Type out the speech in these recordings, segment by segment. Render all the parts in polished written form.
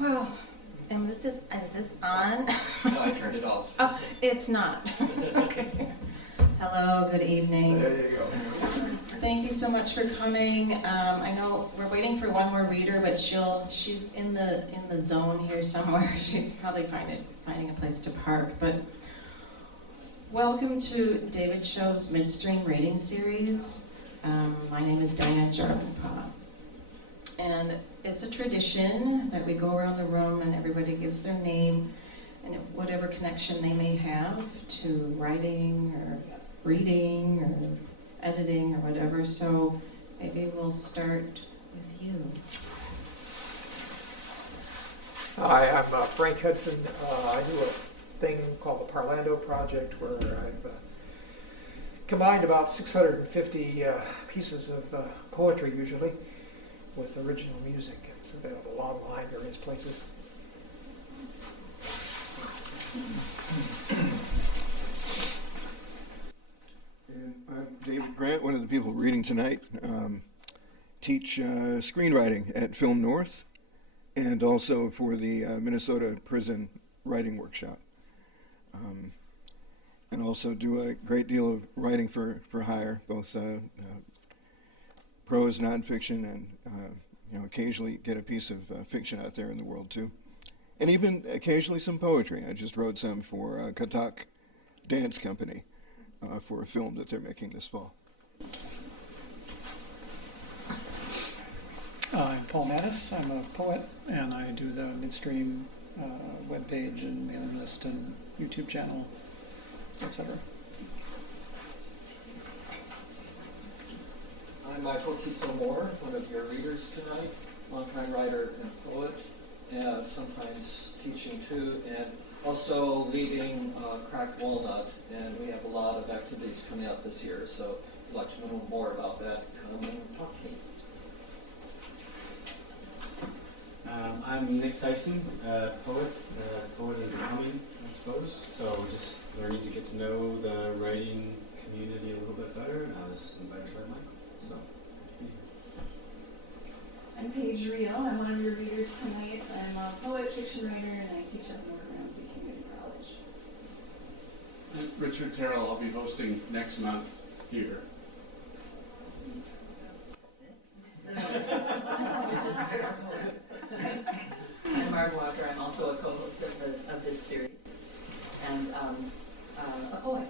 Well, and is this on? No, I turned it off. Oh, it's not. Okay. Hello, good evening. There you go. Thank you so much for coming. I know we're waiting for one more reader, but she's in the zone here somewhere. She's probably finding a place to park. But welcome to David Show's Midstream reading series. My name is Diane Jarvenpa. And it's a tradition that we go around the room and everybody gives their name and whatever connection they may have to writing or reading or editing or whatever. So maybe we'll start with you. Hi, I'm Frank Hudson. I do a thing called the Parlando Project where I've combined about 650 pieces of poetry usually with original music. It's available online, various places. And I'm David Grant, one of the people reading tonight. Teach screenwriting at Film North and also for the Minnesota Prison Writing Workshop. And also do a great deal of writing for hire, both prose, nonfiction, and occasionally get a piece of fiction out there in the world too. And even occasionally some poetry. I just wrote some for Katak Dance Company for a film that they're making this fall. I'm Paul Mattis. I'm a poet, and I do the Midstream webpage and mailing list and YouTube channel, etc. I'm Kiesow, one of your readers tonight, longtime writer and poet, sometimes teaching too, and also leading Cracked Walnut, and we have a lot of activities coming up this year, so if you'd like to know more about that, come and talk to me. I'm Nick Tyson, poet and becoming, I suppose. So just learning to get to know the writing community a little bit better, and I was invited by Michael. So I'm Paige Riehl. I'm one of your readers tonight. I'm a poet, fiction writer, and I teach at North Ramsey Community College. Richard Terrell, I'll be hosting next month here. I'm Mark Walker. I'm also a co-host of this series and a poet.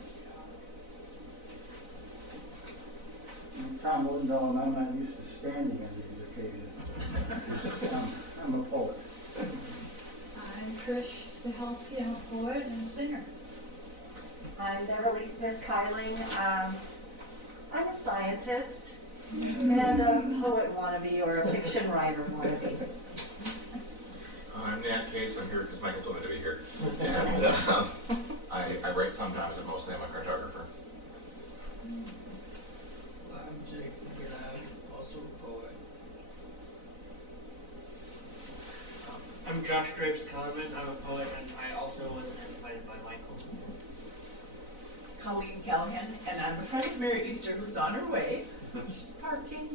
I'm Tom Lindahl, and I'm not used to standing on these occasions. I'm a poet. I'm Trish Stahelski. I'm a poet and a singer. I'm Beverly Smith-Kyling. I'm a scientist and a poet wannabe or a fiction writer wannabe. I'm Nat Case. I'm here because Michael told me to be here. And I write sometimes, but mostly I'm a cartographer. I'm Jake McGrath, also a poet. I'm Josh Drapes-Kellerman. I'm a poet, and I also was invited by Michael. Colleen Callahan, and I'm a friend of Mary Easter who's on her way. She's parking.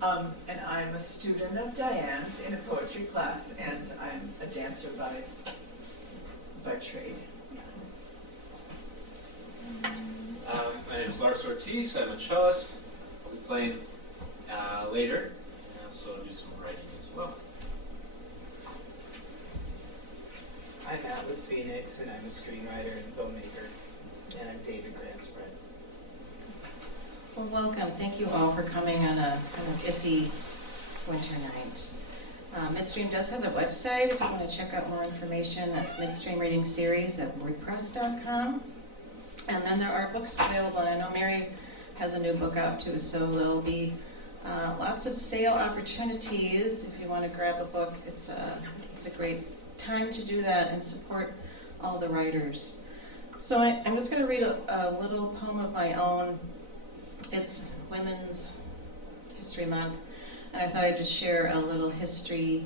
And I'm a student of Diane's in a poetry class, and I'm a dancer by trade. My name is Lars Ortiz. I'm a cellist. I'll be playing later, and also do some writing as well. I'm Atlas Phoenix, and I'm a screenwriter and filmmaker, and I'm David Grant's friend. Well, welcome. Thank you all for coming on a kind of iffy winter night. Midstream does have a website if you want to check out more information. That's Midstream Reading Series at WordPress.com. And then there are books available. And I know Mary has a new book out too, so there'll be lots of sale opportunities if you want to grab a book. It's a great time to do that and support all the writers. So I'm just going to read a little poem of my own. It's Women's History Month, and I thought I'd just share a little history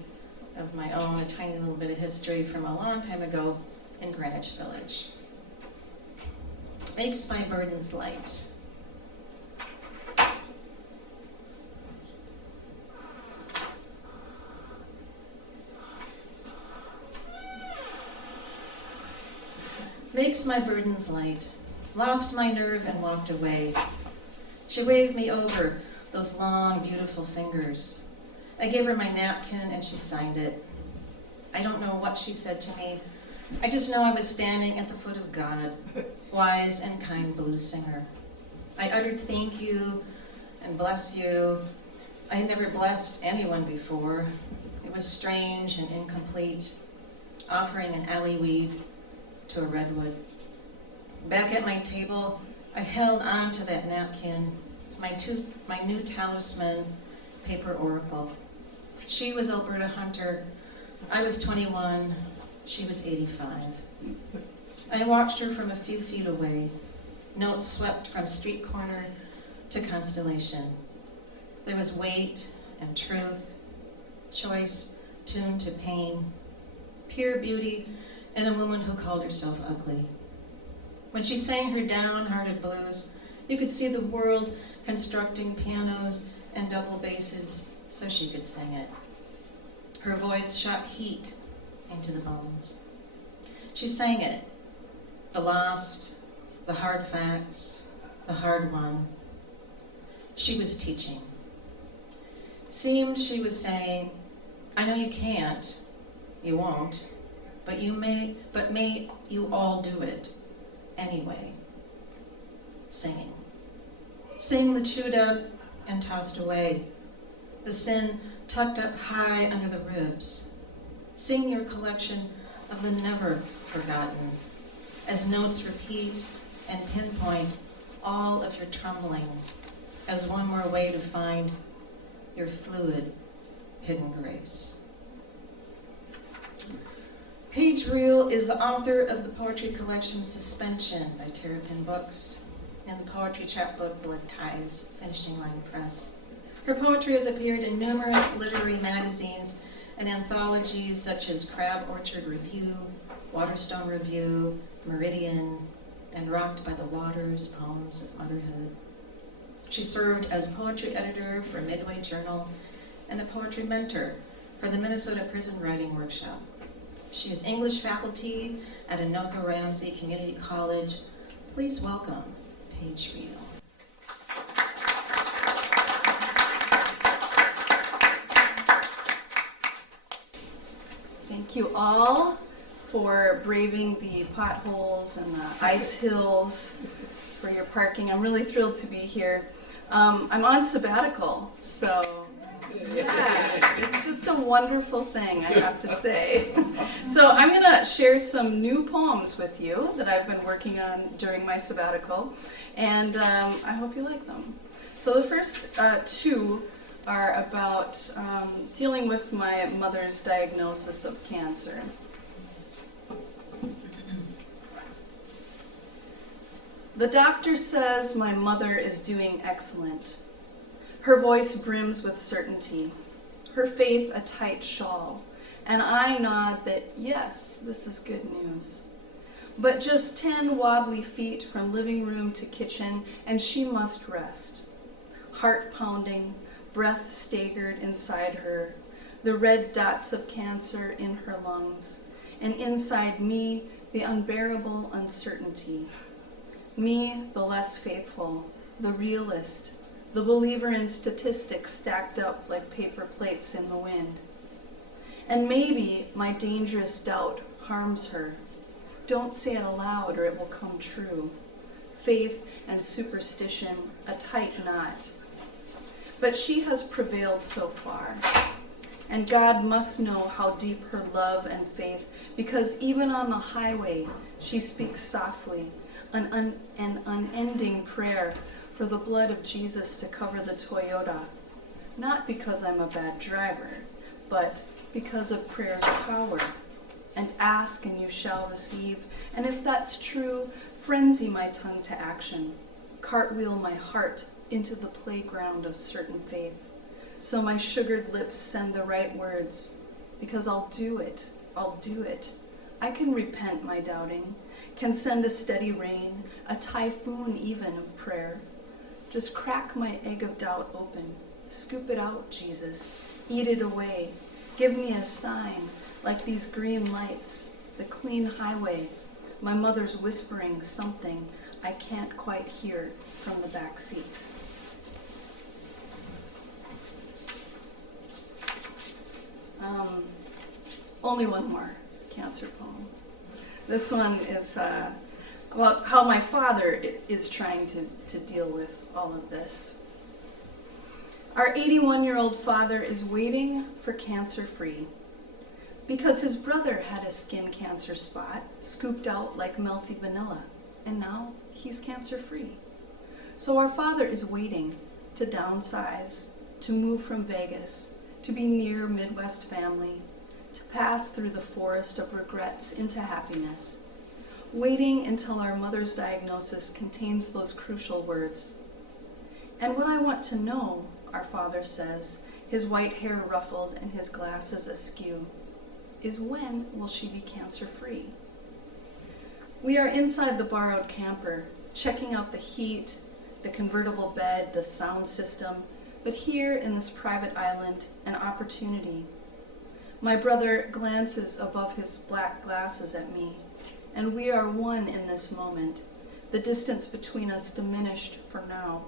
of my own, a tiny little bit of history from a long time ago in Greenwich Village. Makes my burdens light. makes my burdens light, lost my nerve and walked away. She waved me over, those long, beautiful fingers. I gave her my napkin and she signed it. I don't know what she said to me. I just know I was standing at the foot of God, wise and kind blues singer. I uttered thank you and bless you. I had never blessed anyone before. It was strange and incomplete, offering an alley weed to a redwood. Back at my table, I held on to that napkin, my new talisman, paper oracle. She was Alberta Hunter. I was 21. She was 85. I watched her from a few feet away. Notes swept from street corner to constellation. There was weight and truth, choice tuned to pain, pure beauty in a woman who called herself ugly. When she sang her downhearted blues, you could see the world constructing pianos and double basses so she could sing it. Her voice shot heat into the bones. She sang it, the lost, the hard facts, the hard won. She was teaching. Seemed she was saying, I know you can't, you won't, but may you all do it anyway. Singing. Sing the chewed up and tossed away, the sin tucked up high under the ribs. Sing your collection of the never forgotten, as notes repeat and pinpoint all of your trembling, as one more way to find your fluid, hidden grace. Paige Riehl is the author of the poetry collection Suspension by Terrapin Books and the poetry chapbook Blood Ties, Finishing Line Press. Her poetry has appeared in numerous literary magazines and anthologies such as Crab Orchard Review, Waterstone Review, Meridian, and Rocked by the Waters, Poems of Motherhood. She served as poetry editor for Midway Journal and a poetry mentor for the Minnesota Prison Writing Workshop. She is English faculty at Anoka Ramsey Community College. Please welcome Paige Riehl. Thank you all for braving the potholes and the ice hills for your parking. I'm really thrilled to be here. I'm on sabbatical, so yeah, it's just a wonderful thing, I have to say. So I'm going to share some new poems with you that I've been working on during my sabbatical, and I hope you like them. So the first two are about dealing with my mother's diagnosis of cancer. The doctor says my mother is doing excellent. Her voice brims with certainty, her faith a tight shawl, and I nod that yes, this is good news. But just 10 wobbly feet from living room to kitchen, and she must rest. Heart pounding, breath staggered inside her, the red dots of cancer in her lungs, and inside me, the unbearable uncertainty. Me, the less faithful, the realist, the believer in statistics stacked up like paper plates in the wind. And maybe my dangerous doubt harms her. Don't say it aloud or it will come true. Faith and superstition, a tight knot. But she has prevailed so far. And God must know how deep her love and faith, because even on the highway, she speaks softly, an unending prayer for the blood of Jesus to cover the Toyota. Not because I'm a bad driver, but because of prayer's power. And ask and you shall receive. And if that's true, frenzy my tongue to action. Cartwheel my heart into the playground of certain faith. So my sugared lips send the right words. Because I'll do it. I'll do it. I can repent my doubting. Can send a steady rain, a typhoon even of prayer. Just crack my egg of doubt open. Scoop it out, Jesus. Eat it away. Give me a sign, like these green lights, the clean highway, My mother's whispering something I can't quite hear from the back seat. Only one more cancer poem. This one is about how my father is trying to deal with all of this. Our 81-year-old father is waiting for cancer-free because his brother had a skin cancer spot scooped out like melty vanilla, and now he's cancer-free. So our father is waiting to downsize, to move from Vegas, to be near Midwest family, to pass through the forest of regrets into happiness, waiting until our mother's diagnosis contains those crucial words. And what I want to know, our father says, his white hair ruffled and his glasses askew, is when will she be cancer-free? We are inside the borrowed camper, checking out the heat, the convertible bed, the sound system, but here in this private island, an opportunity. My brother glances above his black glasses at me, and we are one in this moment, the distance between us diminished for now.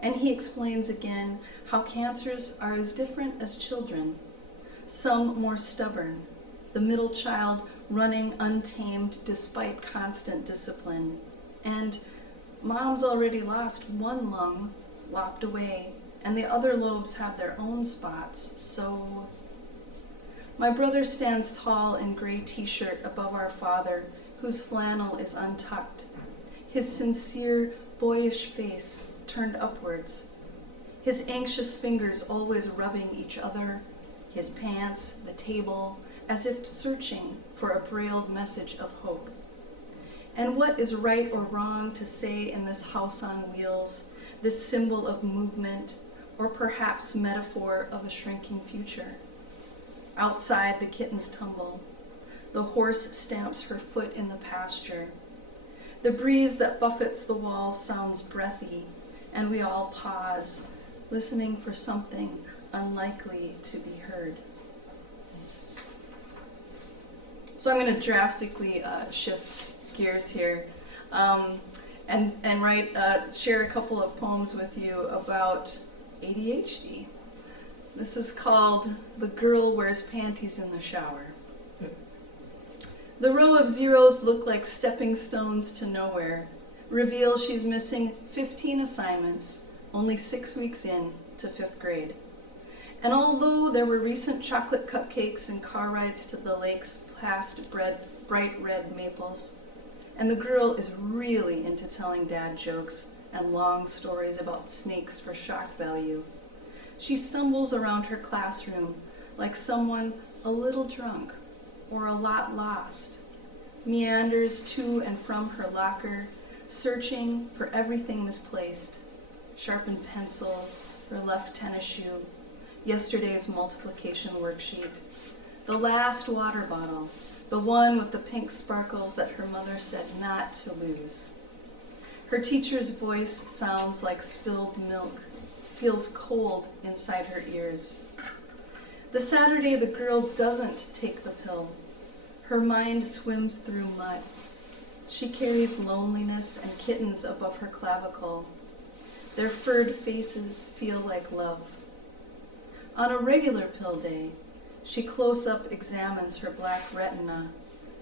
And he explains again how cancers are as different as children, some more stubborn, the middle child running untamed despite constant discipline, and mom's already lost one lung, lopped away, and the other lobes have their own spots, so... My brother stands tall in gray t-shirt above our father, whose flannel is untucked, his sincere, boyish face turned upwards, his anxious fingers always rubbing each other, his pants, the table, as if searching for a brailled message of hope. And what is right or wrong to say in this house on wheels, this symbol of movement, or perhaps metaphor of a shrinking future? Outside, the kittens tumble. The horse stamps her foot in the pasture. The breeze that buffets the walls sounds breathy, and we all pause, listening for something unlikely to be heard. So I'm going to drastically shift gears here and share a couple of poems with you about ADHD. This is called The Girl Wears Panties in the Shower. The row of zeros look like stepping stones to nowhere, reveal she's missing 15 assignments, only 6 weeks in to 5th grade. And although there were recent chocolate cupcakes and car rides to the lakes past bright red maples, and the girl is really into telling dad jokes and long stories about snakes for shock value, she stumbles around her classroom like someone a little drunk or a lot lost, meanders to and from her locker, searching for everything misplaced, sharpened pencils, her left tennis shoe, yesterday's multiplication worksheet, the last water bottle, the one with the pink sparkles that her mother said not to lose. Her teacher's voice sounds like spilled milk, feels cold inside her ears. The Saturday the girl doesn't take the pill, her mind swims through mud. She carries loneliness and kittens above her clavicle. Their furred faces feel like love. On a regular pill day, she close-up examines her black retina,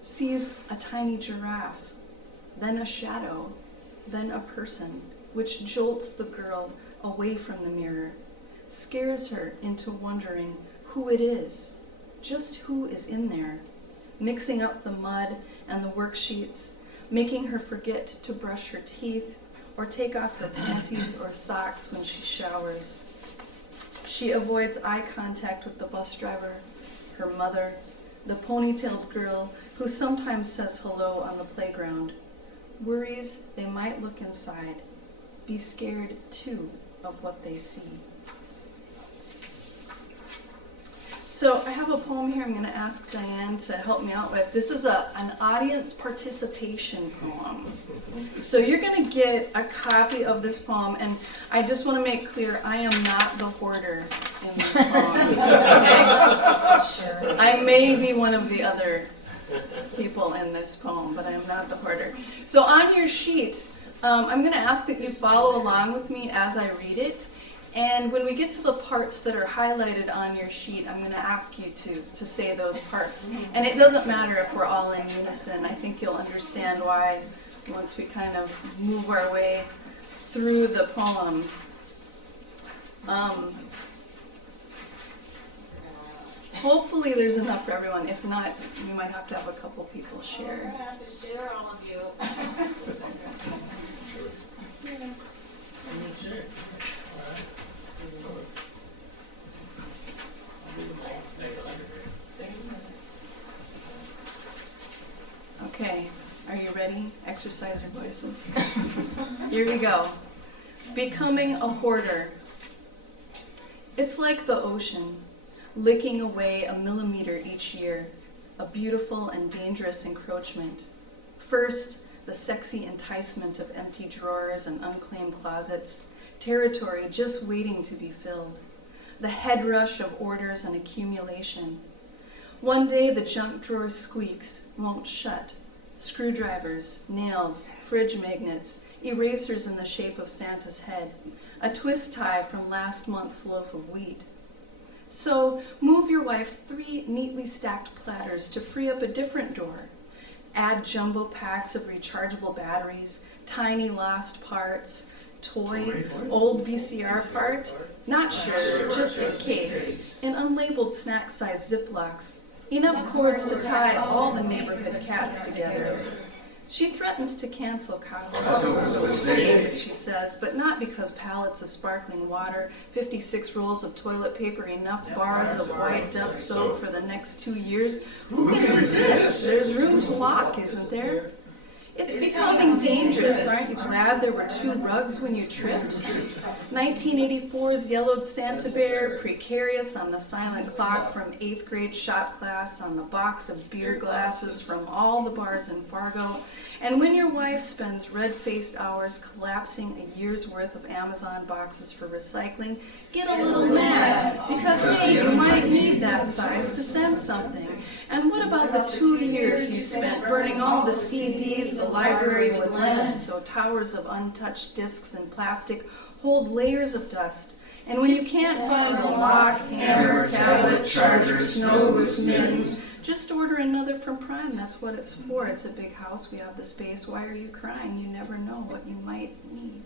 sees a tiny giraffe, then a shadow, then a person, which jolts the girl away from the mirror, scares her into wondering who it is, just who is in there, mixing up the mud and the worksheets, making her forget to brush her teeth or take off her panties or socks when she showers. She avoids eye contact with the bus driver, her mother, the ponytailed girl who sometimes says hello on the playground, worries they might look inside, be scared too of what they see. So I have a poem here I'm going to ask Diane to help me out with. This is an audience participation poem. So you're going to get a copy of this poem, and I just want to make clear, I am not the hoarder in this poem. Okay? Sure. I may be one of the other people in this poem, but I am not the hoarder. So on your sheet, I'm going to ask that you follow along with me as I read it. And when we get to the parts that are highlighted on your sheet, I'm going to ask you to say those parts. And it doesn't matter if we're all in unison. I think you'll understand why once we kind of move our way through the poem. Hopefully there's enough for everyone. If not, you might have to have a couple people share. I'm gonna have to share all of you. Okay, are you ready? Exercise your voices. Here we go. Becoming a hoarder. It's like the ocean, licking away a millimeter each year, a beautiful and dangerous encroachment. First, the sexy enticement of empty drawers and unclaimed closets, territory just waiting to be filled. The head rush of orders and accumulation. One day the junk drawer squeaks, won't shut. Screwdrivers, nails, fridge magnets, erasers in the shape of Santa's head, a twist tie from last month's loaf of wheat. So move your wife's 3 neatly stacked platters to free up a different door. Add jumbo packs of rechargeable batteries, tiny lost parts, toy, old VCR part, not sure, just in case, in unlabeled snack-sized Ziplocs. Enough cords to tie all the neighborhood cats together. She threatens to cancel Costco, she says, but not because pallets of sparkling water, 56 rolls of toilet paper, enough bars of white Dove soap for the next 2 years. Who can resist? There's room to walk, isn't there? It's becoming dangerous. Aren't you glad there were 2 rugs when you tripped? 1984's yellowed Santa Bear, precarious on the silent clock from 8th grade shop class, on the box of beer glasses from all the bars in Fargo. And when your wife spends red-faced hours collapsing a year's worth of Amazon boxes for recycling, get a little mad, because hey, you might need that size to send something. And what about the 2 years you spent burning all the CDs the library would lend, so towers of untouched discs and plastic hold layers of dust? And when you can't find the lock, hammer, tablet, charger, snow loose mittens, just order another from Prime. That's what it's for. It's a big house. We have the space. Why are you crying? You never know what you might need.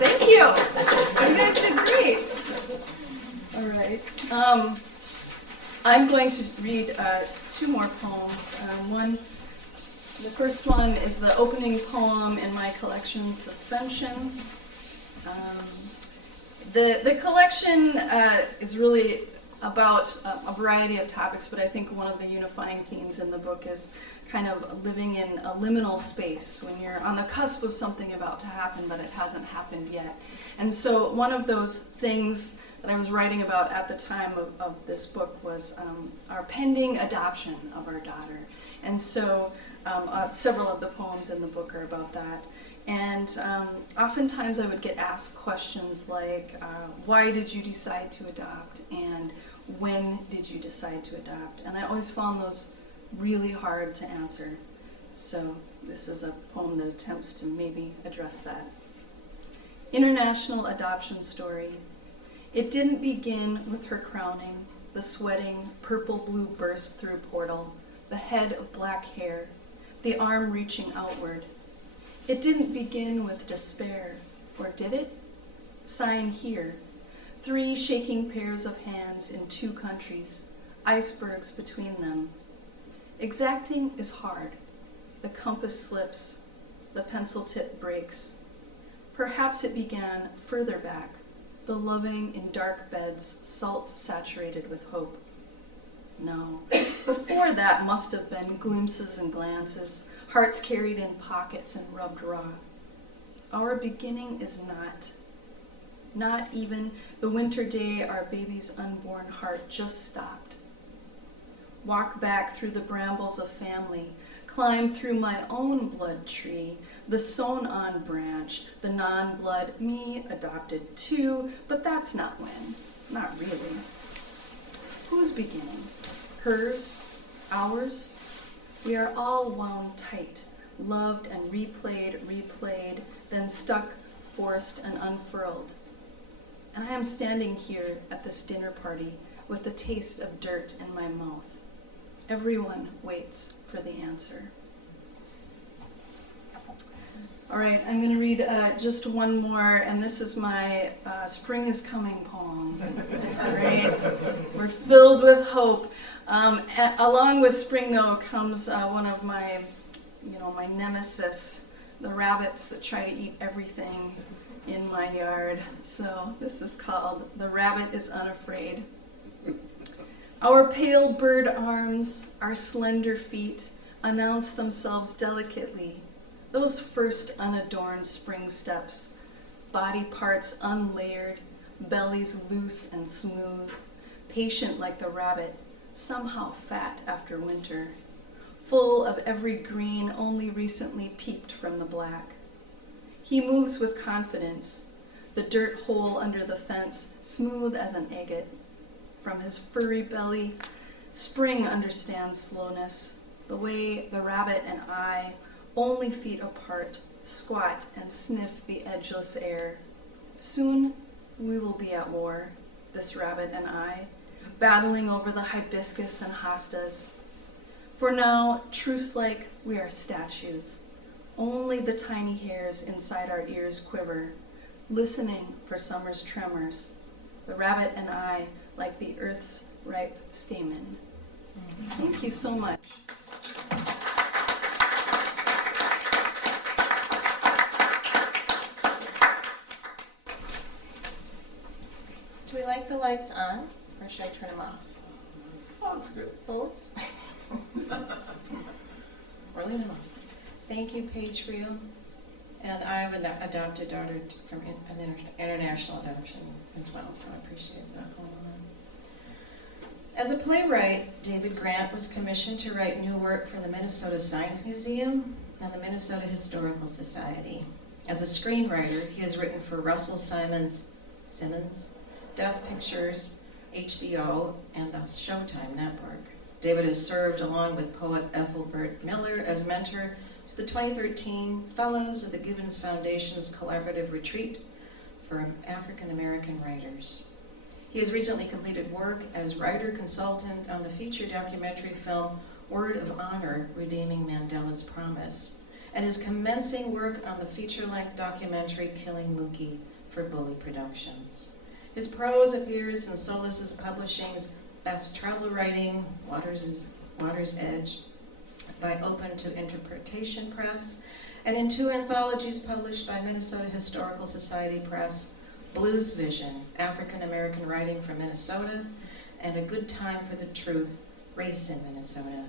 Thank you. You guys did great. All right. I'm going to read 2 more poems. The first one is the opening poem in my collection, Suspension. The collection is really about a variety of topics, but I think one of the unifying themes in the book is kind of living in a liminal space when you're on the cusp of something about to happen, but it hasn't happened yet. And so one of those things that I was writing about at the time of this book was our pending adoption of our daughter. And so several of the poems in the book are about that. And oftentimes I would get asked questions like, why did you decide to adopt? And when did you decide to adopt? And I always found those really hard to answer. So this is a poem that attempts to maybe address that. International Adoption Story. It didn't begin with her crowning, the sweating purple-blue burst through portal, the head of black hair, the arm reaching outward. It didn't begin with despair, or did it? Sign here. 3 shaking pairs of hands in 2 countries, icebergs between them. Exacting is hard. The compass slips, the pencil tip breaks. Perhaps it began further back, the loving in dark beds, salt saturated with hope. No, before that must have been glimpses and glances, hearts carried in pockets and rubbed raw. Our beginning is not even the winter day our baby's unborn heart just stopped. Walk back through the brambles of family, climb through my own blood tree, the sewn-on branch, the non-blood me adopted too, but that's not when, not really. Whose beginning? hers, ours. We are all wound tight, loved and replayed, then stuck, forced, and unfurled. And I am standing here at this dinner party with the taste of dirt in my mouth. Everyone waits for the answer. All right, I'm going to read just one more, and this is my Spring is Coming poem. Right? We're filled with hope. Along with spring, though, comes one of my, my nemesis, the rabbits that try to eat everything in my yard. So this is called The Rabbit is Unafraid. Our pale bird arms, our slender feet announce themselves delicately. Those first unadorned spring steps, body parts unlayered, bellies loose and smooth, patient like the rabbit, somehow fat after winter, full of every green only recently peeped from the black. He moves with confidence, the dirt hole under the fence smooth as an agate. From his furry belly, spring understands slowness, the way the rabbit and I, only feet apart, squat and sniff the edgeless air. Soon we will be at war, this rabbit and I, battling over the hibiscus and hostas. For now, truce-like, we are statues. Only the tiny hairs inside our ears quiver, listening for summer's tremors. The rabbit and I, like the earth's ripe stamen. Thank you so much. Do we like the lights on, or should I turn them off? Oh, that's good. Bolts? We're leaving them on. Thank you, Paige, Riehl. And I have an adopted daughter from an international adoption as well, so I appreciate that. As a playwright, David Grant was commissioned to write new work for the Minnesota Science Museum and the Minnesota Historical Society. As a screenwriter, he has written for Russell Simmons, Deaf Pictures, HBO, and the Showtime Network. David has served along with poet Ethelbert Miller as mentor to the 2013 Fellows of the Gibbons Foundation's Collaborative Retreat for African American Writers. He has recently completed work as writer-consultant on the feature documentary film Word of Honor, Redeeming Mandela's Promise, and is commencing work on the feature-length documentary Killing Mookie for Bully Productions. His prose appears in Solis Publishing's Best Travel Writing, Water's Edge, by Open to Interpretation Press, and in 2 anthologies published by Minnesota Historical Society Press, Blues Vision, African American Writing from Minnesota, and A Good Time for the Truth, Race in Minnesota.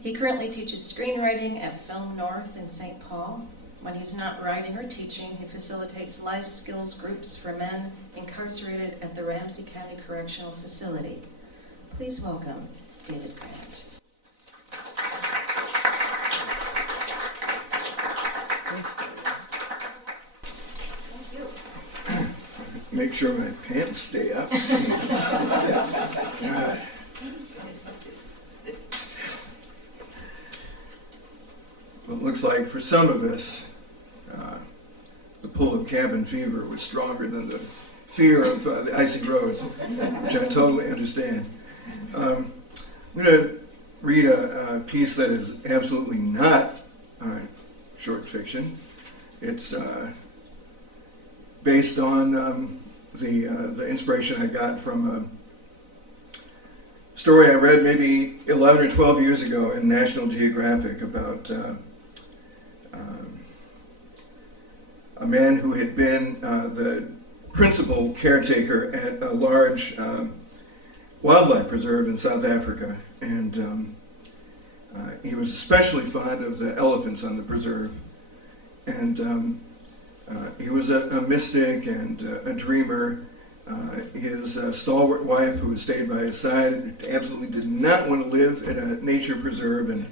He currently teaches screenwriting at Film North in St. Paul. When he's not writing or teaching, he facilitates life skills groups for men incarcerated at the Ramsey County Correctional Facility. Please welcome David Grant. Thank you. Make sure my pants stay up. God. Well, it looks like for some of us, the pull of cabin fever was stronger than the fear of the icy roads, which I totally understand. I'm going to read a piece that is absolutely not short fiction. It's based on the inspiration I got from a story I read maybe 11 or 12 years ago in National Geographic about a man who had been the principal caretaker at a large wildlife preserve in South Africa, and he was especially fond of the elephants on the preserve, and he was a mystic and a dreamer. His stalwart wife, who stayed by his side, absolutely did not want to live at a nature preserve and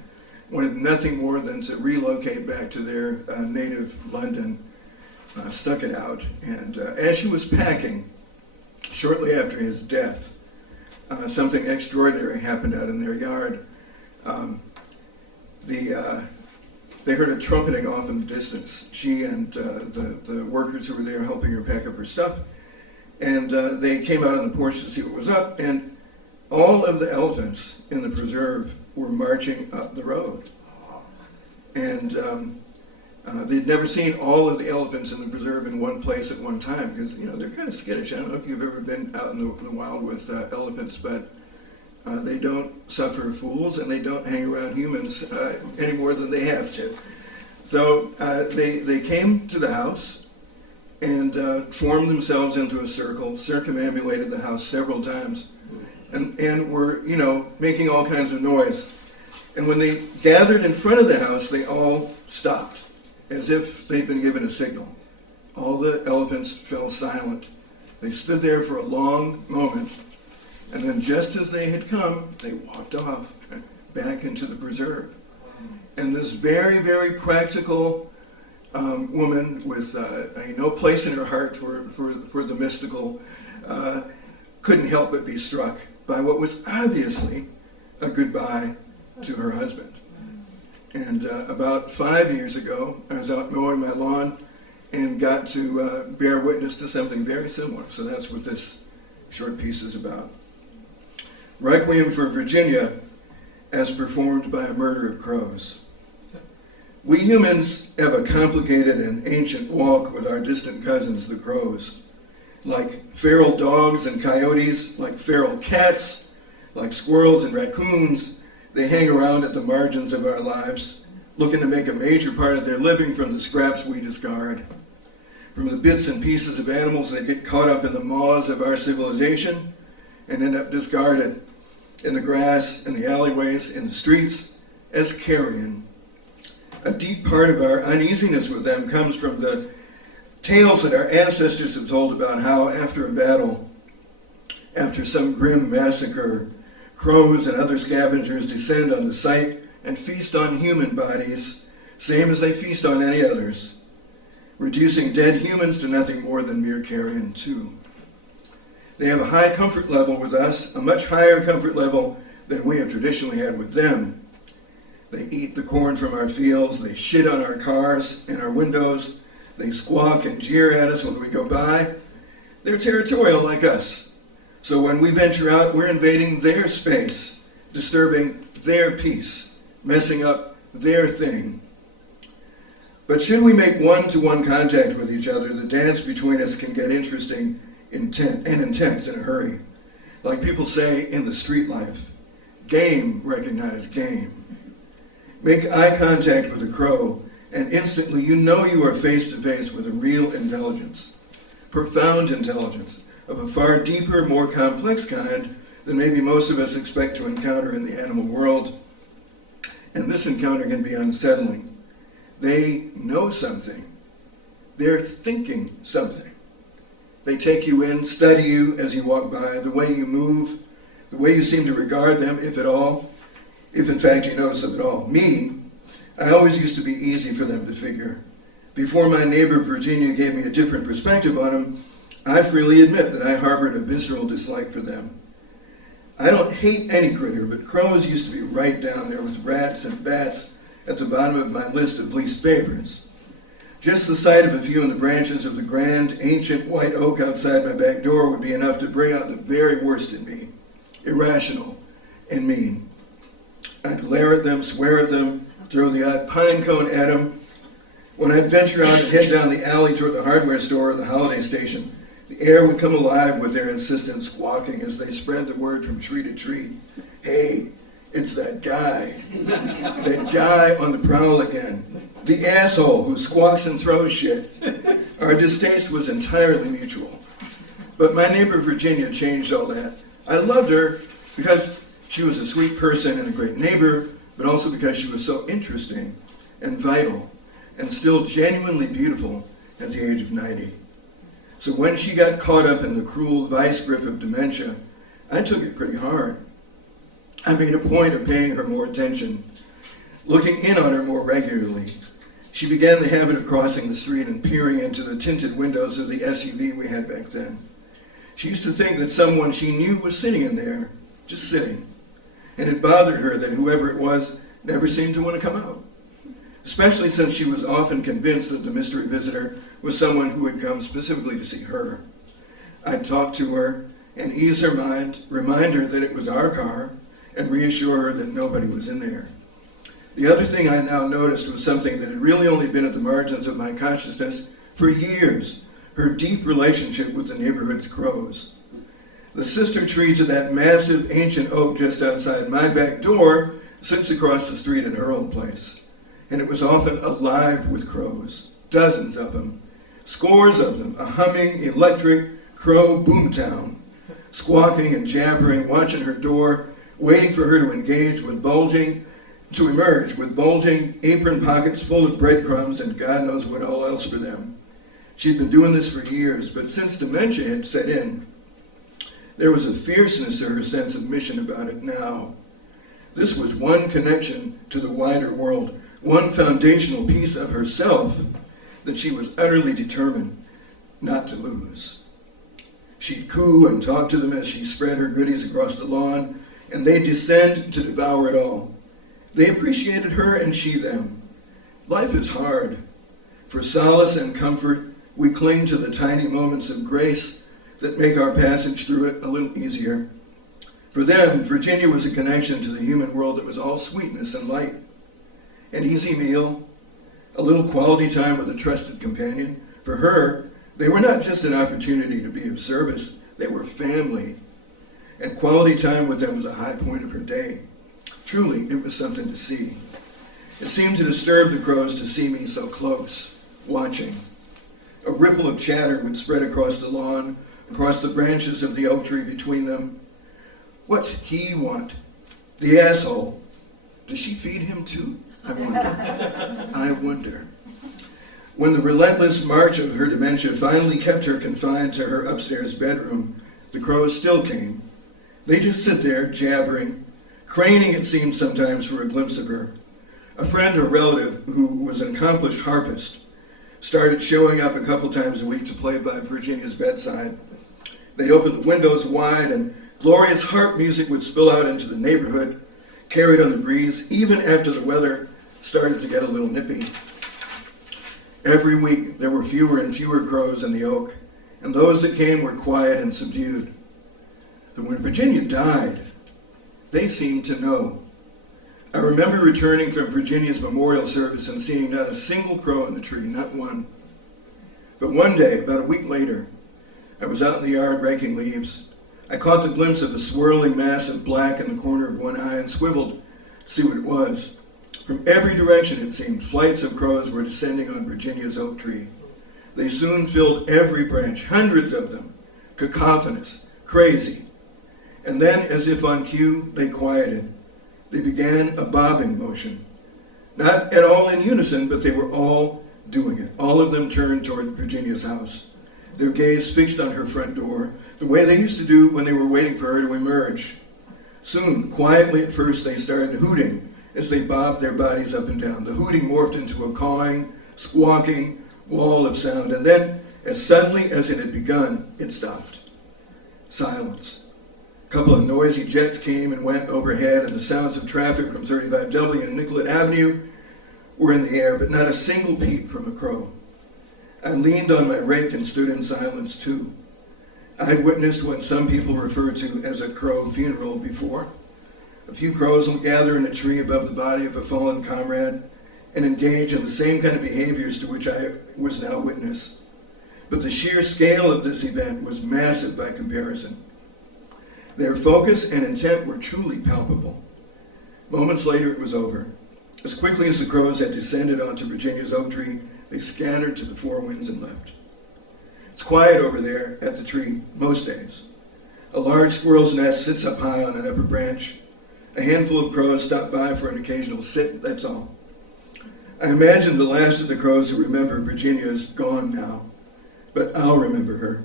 wanted nothing more than to relocate back to their native London. Stuck it out, and as she was packing, shortly after his death, something extraordinary happened out in their yard. They heard a trumpeting off in the distance. She and the workers who were there helping her pack up her stuff, and they came out on the porch to see what was up, and all of the elephants in the preserve were marching up the road. And they'd never seen all of the elephants in the preserve in one place at one time, because they're kind of skittish. I don't know if you've ever been out in the wild with elephants, but they don't suffer fools, and they don't hang around humans any more than they have to. So they came to the house and formed themselves into a circle, circumambulated the house several times, and were, making all kinds of noise. And when they gathered in front of the house, they all stopped, as if they'd been given a signal. All the elephants fell silent. They stood there for a long moment, and then just as they had come, they walked off back into the preserve. And this very, very practical woman with no place in her heart for the mystical couldn't help but be struck by what was obviously a goodbye to her husband. And about 5 years ago, I was out mowing my lawn and got to bear witness to something very similar. So that's what this short piece is about. Requiem for Virginia, as performed by a murder of crows. We humans have a complicated and ancient walk with our distant cousins, the crows. Like feral dogs and coyotes, like feral cats, like squirrels and raccoons, they hang around at the margins of our lives, looking to make a major part of their living from the scraps we discard. From the bits and pieces of animals that get caught up in the maws of our civilization and end up discarded in the grass, in the alleyways, in the streets, as carrion. A deep part of our uneasiness with them comes from the tales that our ancestors have told about how, after a battle, after some grim massacre, crows and other scavengers descend on the site and feast on human bodies, same as they feast on any others, reducing dead humans to nothing more than mere carrion too. They have a high comfort level with us, a much higher comfort level than we have traditionally had with them. They eat the corn from our fields, they shit on our cars and our windows, they squawk and jeer at us when we go by. They're territorial like us. So when we venture out, we're invading their space, disturbing their peace, messing up their thing. But should we make one-to-one contact with each other, the dance between us can get interesting and intense in a hurry. Like people say in the street life, game recognize game. Make eye contact with a crow, and instantly you know you are face to face with a real intelligence, profound intelligence, of a far deeper, more complex kind than maybe most of us expect to encounter in the animal world. And this encounter can be unsettling. They know something. They're thinking something. They take you in, study you as you walk by, the way you move, the way you seem to regard them, if at all, if in fact you notice them at all. Me, I always used to be easy for them to figure. Before my neighbor Virginia gave me a different perspective on them, I freely admit that I harbored a visceral dislike for them. I don't hate any critter, but crows used to be right down there with rats and bats at the bottom of my list of least favorites. Just the sight of a few in the branches of the grand, ancient white oak outside my back door would be enough to bring out the very worst in me, irrational and mean. I'd glare at them, swear at them, throw the odd pine cone at them. When I'd venture out and head down the alley toward the hardware store or the holiday station, the air would come alive with their insistent squawking as they spread the word from tree to tree. Hey, it's that guy. That guy on the prowl again. The asshole who squawks and throws shit. Our distaste was entirely mutual. But my neighbor Virginia changed all that. I loved her because she was a sweet person and a great neighbor, but also because she was so interesting and vital and still genuinely beautiful at the age of 90. So when she got caught up in the cruel vice grip of dementia, I took it pretty hard. I made a point of paying her more attention, looking in on her more regularly. She began the habit of crossing the street and peering into the tinted windows of the SUV we had back then. She used to think that someone she knew was sitting in there, just sitting. And it bothered her that whoever it was never seemed to want to come out, especially since she was often convinced that the mystery visitor was someone who had come specifically to see her. I'd talk to her and ease her mind, remind her that it was our car, and reassure her that nobody was in there. The other thing I now noticed was something that had really only been at the margins of my consciousness for years, her deep relationship with the neighborhood's crows. The sister tree to that massive ancient oak just outside my back door sits across the street at her old place, and it was often alive with crows, dozens of them, scores of them, a humming, electric crow boomtown, squawking and jabbering, watching her door, waiting for her to emerge with bulging apron pockets full of breadcrumbs and God knows what all else for them. She'd been doing this for years, but since dementia had set in, there was a fierceness to her sense of mission about it now. This was one connection to the wider world, one foundational piece of herself that she was utterly determined not to lose. She'd coo and talk to them as she spread her goodies across the lawn, and they'd descend to devour it all. They appreciated her and she them. Life is hard. For solace and comfort, we cling to the tiny moments of grace that make our passage through it a little easier. For them, Virginia was a connection to the human world that was all sweetness and light. An easy meal, a little quality time with a trusted companion. For her, they were not just an opportunity to be of service, they were family. And quality time with them was a high point of her day. Truly, it was something to see. It seemed to disturb the crows to see me so close, watching. A ripple of chatter would spread across the lawn, across the branches of the oak tree between them. What's he want? The asshole. Does she feed him too? I wonder. When the relentless march of her dementia finally kept her confined to her upstairs bedroom, the crows still came. They just sit there, jabbering, craning it seemed sometimes for a glimpse of her. A friend or relative who was an accomplished harpist started showing up a couple times a week to play by Virginia's bedside. They'd open the windows wide and glorious harp music would spill out into the neighborhood, carried on the breeze, even after the weather started to get a little nippy. Every week there were fewer and fewer crows in the oak, and those that came were quiet and subdued. But when Virginia died, they seemed to know. I remember returning from Virginia's memorial service and seeing not a single crow in the tree, not one. But one day, about a week later, I was out in the yard raking leaves. I caught the glimpse of a swirling mass of black in the corner of one eye and swiveled to see what it was. From every direction, it seemed, flights of crows were descending on Virginia's oak tree. They soon filled every branch, hundreds of them, cacophonous, crazy. And then, as if on cue, they quieted. They began a bobbing motion. Not at all in unison, but they were all doing it. All of them turned toward Virginia's house, their gaze fixed on her front door, the way they used to do when they were waiting for her to emerge. Soon, quietly at first, they started hooting as they bobbed their bodies up and down. The hooting morphed into a cawing, squawking wall of sound, and then, as suddenly as it had begun, it stopped. Silence. A couple of noisy jets came and went overhead, and the sounds of traffic from 35W and Nicollet Avenue were in the air, but not a single peep from a crow. I leaned on my rake and stood in silence, too. I'd witnessed what some people refer to as a crow funeral before. A few crows will gather in a tree above the body of a fallen comrade and engage in the same kind of behaviors to which I was now witness. But the sheer scale of this event was massive by comparison. Their focus and intent were truly palpable. Moments later, it was over. As quickly as the crows had descended onto Virginia's oak tree, they scattered to the four winds and left. It's quiet over there at the tree most days. A large squirrel's nest sits up high on an upper branch. A handful of crows stop by for an occasional sit, that's all. I imagine the last of the crows who remember Virginia is gone now, but I'll remember her,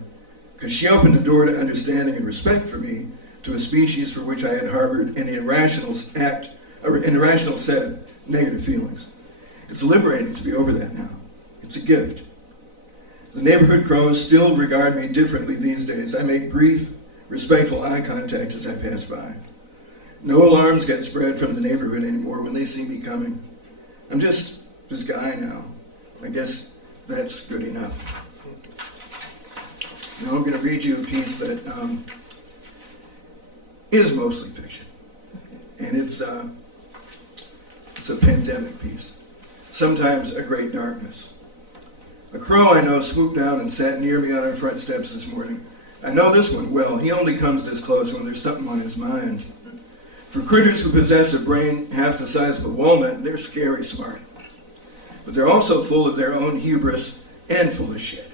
because she opened the door to understanding and respect for me, to a species for which I had harbored an irrational set of negative feelings. It's liberating to be over that now. It's a gift. The neighborhood crows still regard me differently these days. I make brief, respectful eye contact as I pass by. No alarms get spread from the neighborhood anymore when they see me coming. I'm just this guy now. I guess that's good enough. Now I'm going to read you a piece that is mostly fiction. And it's a pandemic piece. Sometimes a great darkness. A crow I know swooped down and sat near me on our front steps this morning. I know this one well. He only comes this close when there's something on his mind. For critters who possess a brain half the size of a walnut, they're scary smart. But they're also full of their own hubris and full of shit.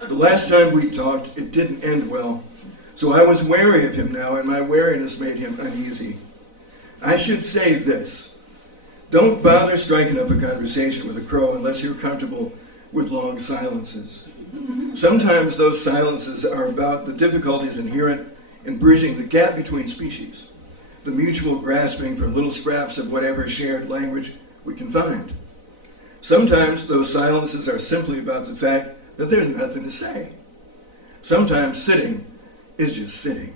The last time we talked, it didn't end well. So I was wary of him now, and my wariness made him uneasy. I should say this. Don't bother striking up a conversation with a crow unless you're comfortable with long silences. Sometimes those silences are about the difficulties inherent in bridging the gap between species, the mutual grasping for little scraps of whatever shared language we can find. Sometimes those silences are simply about the fact that there's nothing to say. Sometimes sitting is just sitting.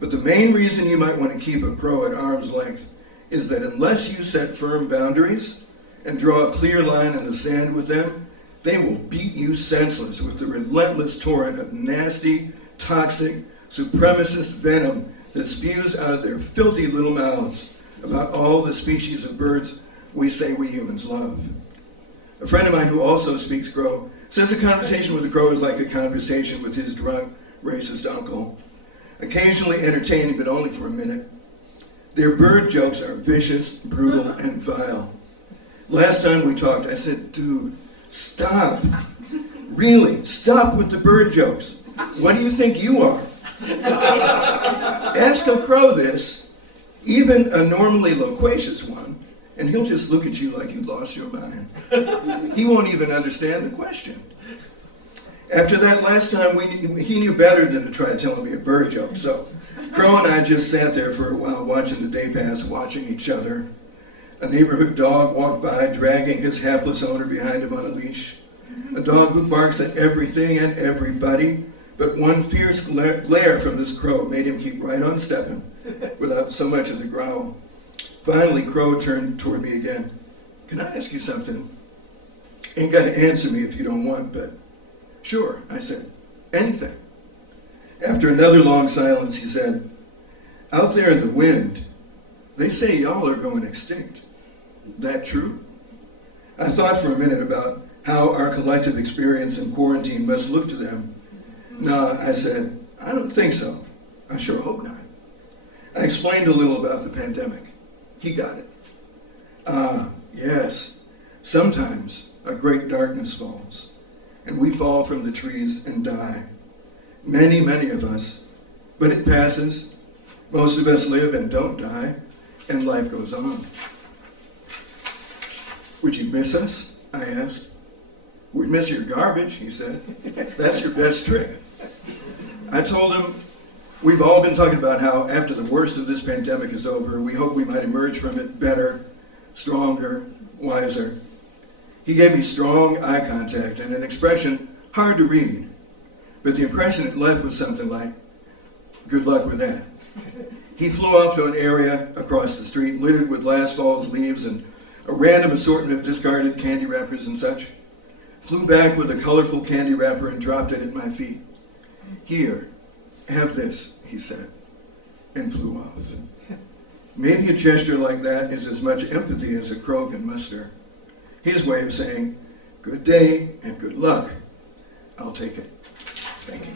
But the main reason you might want to keep a crow at arm's length is that unless you set firm boundaries and draw a clear line in the sand with them, they will beat you senseless with the relentless torrent of nasty, toxic, supremacist venom that spews out of their filthy little mouths about all the species of birds we say we humans love. A friend of mine who also speaks crow says a conversation with a crow is like a conversation with his drunk, racist uncle. Occasionally entertaining, but only for a minute. Their bird jokes are vicious, brutal, and vile. Last time we talked, I said, dude, stop. Really, stop with the bird jokes. What do you think you are? Ask a crow this, even a normally loquacious one, and he'll just look at you like you lost your mind. He won't even understand the question. After that last time, he knew better than to try telling me a bird joke, so Crow and I just sat there for a while watching the day pass, watching each other. A neighborhood dog walked by, dragging his hapless owner behind him on a leash. A dog who barks at everything and everybody, but one fierce glare from this crow made him keep right on stepping, without so much as a growl. Finally, Crow turned toward me again. Can I ask you something? Ain't got to answer me if you don't want, but sure, I said. Anything. After another long silence, he said, out there in the wind, they say y'all are going extinct. That true? I thought for a minute about how our collective experience in quarantine must look to them. No, I said, I don't think so. I sure hope not. I explained a little about the pandemic. He got it. Yes, sometimes a great darkness falls, and we fall from the trees and die. Many, many of us. But it passes. Most of us live and don't die, and life goes on. Would you miss us? I asked. We'd miss your garbage, he said. That's your best trick. I told him, we've all been talking about how after the worst of this pandemic is over, we hope we might emerge from it better, stronger, wiser. He gave me strong eye contact and an expression hard to read, but the impression it left was something like, good luck with that. He flew off to an area across the street littered with last fall's leaves and a random assortment of discarded candy wrappers and such. Flew back with a colorful candy wrapper and dropped it at my feet. Here, have this, he said, and flew off. Maybe a gesture like that is as much empathy as a crow can muster. His way of saying, good day and good luck. I'll take it. Thank you.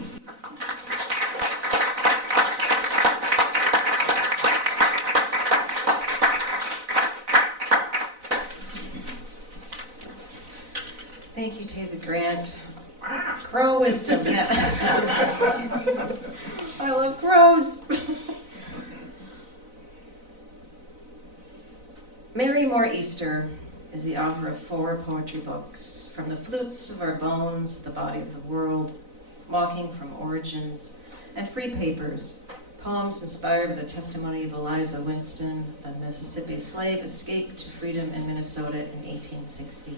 Thank you, David Grant. Crow wisdom. I love crows. Mary Moore Easter is the author of 4 poetry books, From the Flutes of Our Bones, The Body of the World, Walking from Origins, and Free Papers, poems inspired by the testimony of Eliza Winston, a Mississippi slave escaped to freedom in Minnesota in 1860.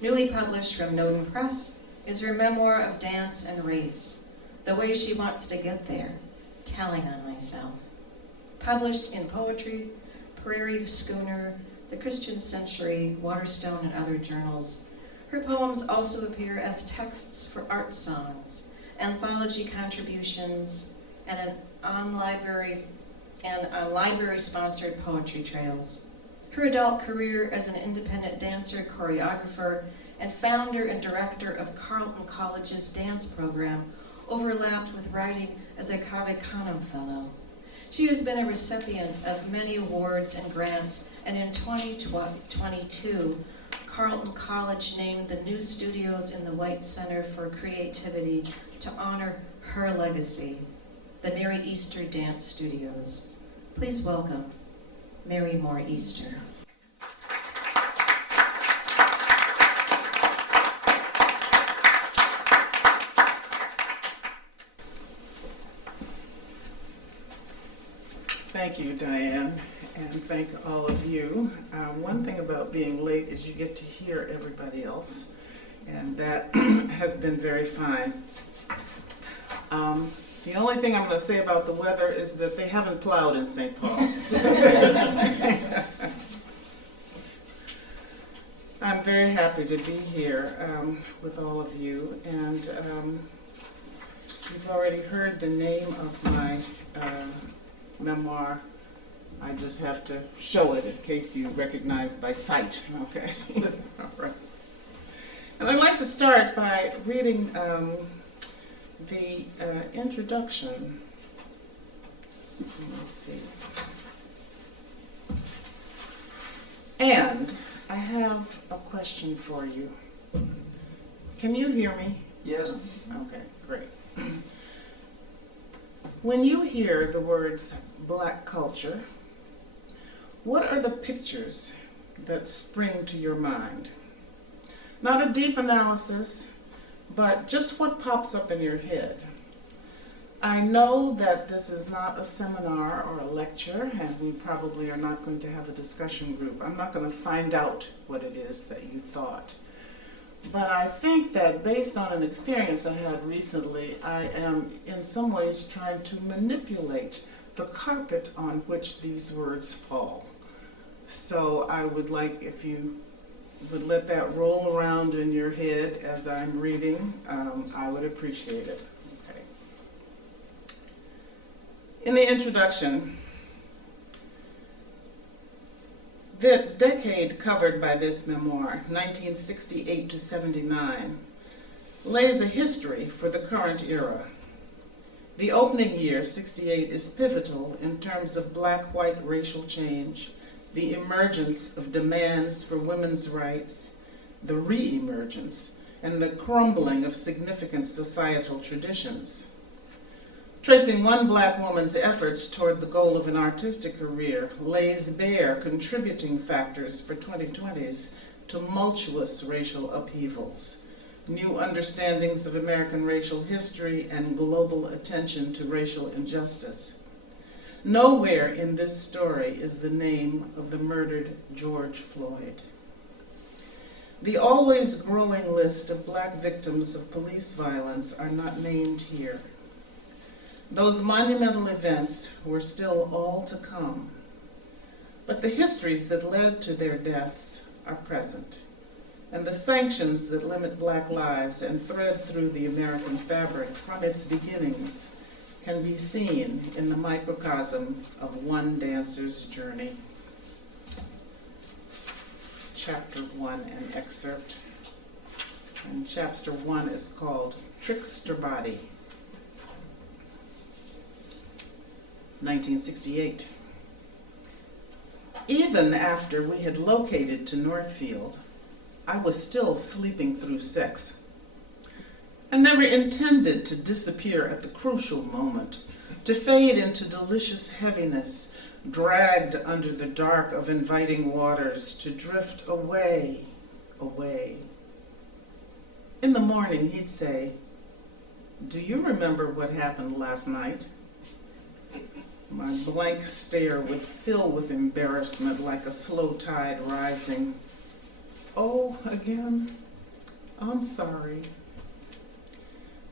Newly published from Noden Press is her memoir of dance and race, The Way She Wants to Get There, Telling on Myself. Published in Poetry, Prairie Schooner, The Christian Century, Waterstone, and other journals. Her poems also appear as texts for art songs, anthology contributions, and on library-sponsored poetry trails. Her adult career as an independent dancer, choreographer, and founder and director of Carleton College's dance program overlapped with writing as a Cave Canem Fellow. She has been a recipient of many awards and grants, and in 2022, Carleton College named the new studios in the White Center for Creativity to honor her legacy, the Mary Easter Dance Studios. Please welcome Mary Moore Easter. Thank you, Diane, and thank all of you. One thing about being late is you get to hear everybody else, and that has been very fine. The only thing I'm going to say about the weather is that they haven't plowed in St. Paul. I'm very happy to be here with all of you, and you've already heard the name of my memoir. I just have to show it in case you recognize by sight, okay? All right. And I'd like to start by reading the introduction. Let me see. And I have a question for you. Can you hear me? Yes. Okay, great. When you hear the words Black culture, what are the pictures that spring to your mind? Not a deep analysis, but just what pops up in your head. I know that this is not a seminar or a lecture, and we probably are not going to have a discussion group. I'm not going to find out what it is that you thought. But I think that based on an experience I had recently, I am in some ways trying to manipulate the carpet on which these words fall. So I would like if you would let that roll around in your head as I'm reading, I would appreciate it. Okay. In the introduction, the decade covered by this memoir, 1968 to 79, lays a history for the current era. The opening year, 68, is pivotal in terms of black-white racial change, the emergence of demands for women's rights, the re-emergence, and the crumbling of significant societal traditions. Tracing one black woman's efforts toward the goal of an artistic career lays bare contributing factors for 2020's tumultuous racial upheavals, new understandings of American racial history, and global attention to racial injustice. Nowhere in this story is the name of the murdered George Floyd. The always growing list of black victims of police violence are not named here. Those monumental events were still all to come, but the histories that led to their deaths are present, and the sanctions that limit black lives and thread through the American fabric from its beginnings can be seen in the microcosm of one dancer's journey. Chapter 1, an excerpt. And chapter 1 is called Trickster Body. 1968. Even after we had located to Northfield, I was still sleeping through sex. I never intended to disappear at the crucial moment, to fade into delicious heaviness, dragged under the dark of inviting waters, to drift away, away. In the morning, he'd say, "Do you remember what happened last night?" My blank stare would fill with embarrassment like a slow tide rising. "Oh, again? I'm sorry."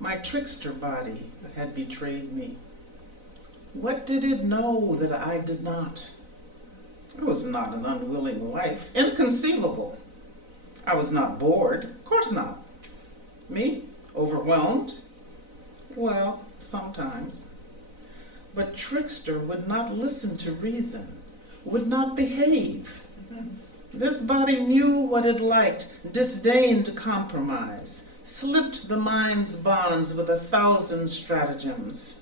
My trickster body had betrayed me. What did it know that I did not? I was not an unwilling wife. Inconceivable. I was not bored. Of course not. Me? Overwhelmed? Well, sometimes. But trickster would not listen to reason, would not behave. This body knew what it liked, disdained compromise, slipped the mind's bonds with 1,000 stratagems.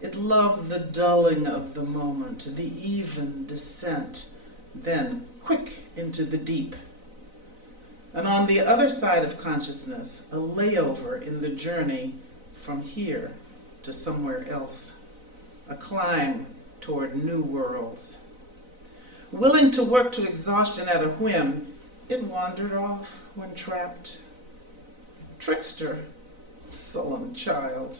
It loved the dulling of the moment, the even descent, then quick into the deep. And on the other side of consciousness, a layover in the journey from here to somewhere else, a climb toward new worlds. Willing to work to exhaustion at a whim, it wandered off when trapped. Trickster, sullen child,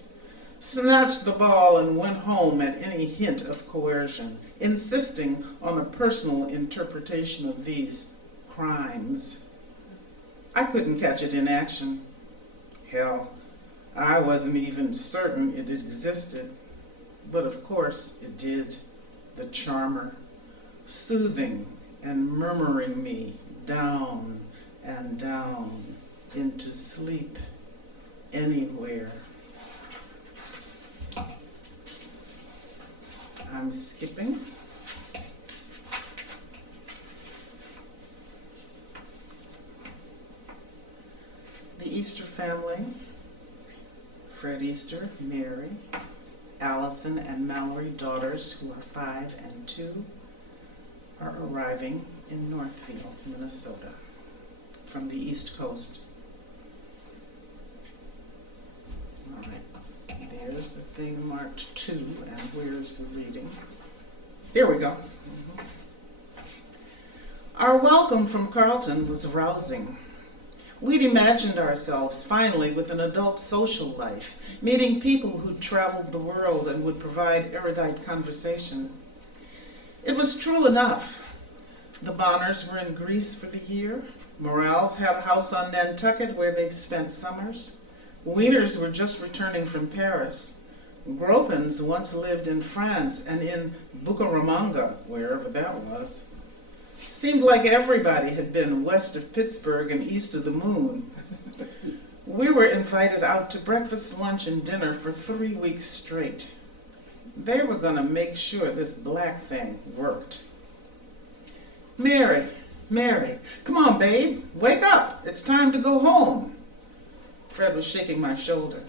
snatched the ball and went home at any hint of coercion, insisting on a personal interpretation of these crimes. I couldn't catch it in action. Hell, I wasn't even certain it existed. But of course it did. The charmer, soothing and murmuring me down and down into sleep anywhere. I'm skipping. The Easter family, Fred Easter, Mary, Allison and Mallory, daughters who are 5 and 2, are arriving in Northfield, Minnesota, from the East Coast. All right, there's the thing marked 2, and where's the reading? Here we go. Our welcome from Carleton was rousing. We'd imagined ourselves finally with an adult social life, meeting people who'd traveled the world and would provide erudite conversation. It was true enough. The Bonners were in Greece for the year. Morales had a house on Nantucket where they'd spent summers. Wieners were just returning from Paris. Gropins once lived in France and in Bucaramanga, wherever that was. Seemed like everybody had been west of Pittsburgh and east of the moon. We were invited out to breakfast, lunch, and dinner for 3 weeks straight. They were going to make sure this black thing worked. Mary, come on, babe, wake up. It's time to go home. Fred was shaking my shoulder.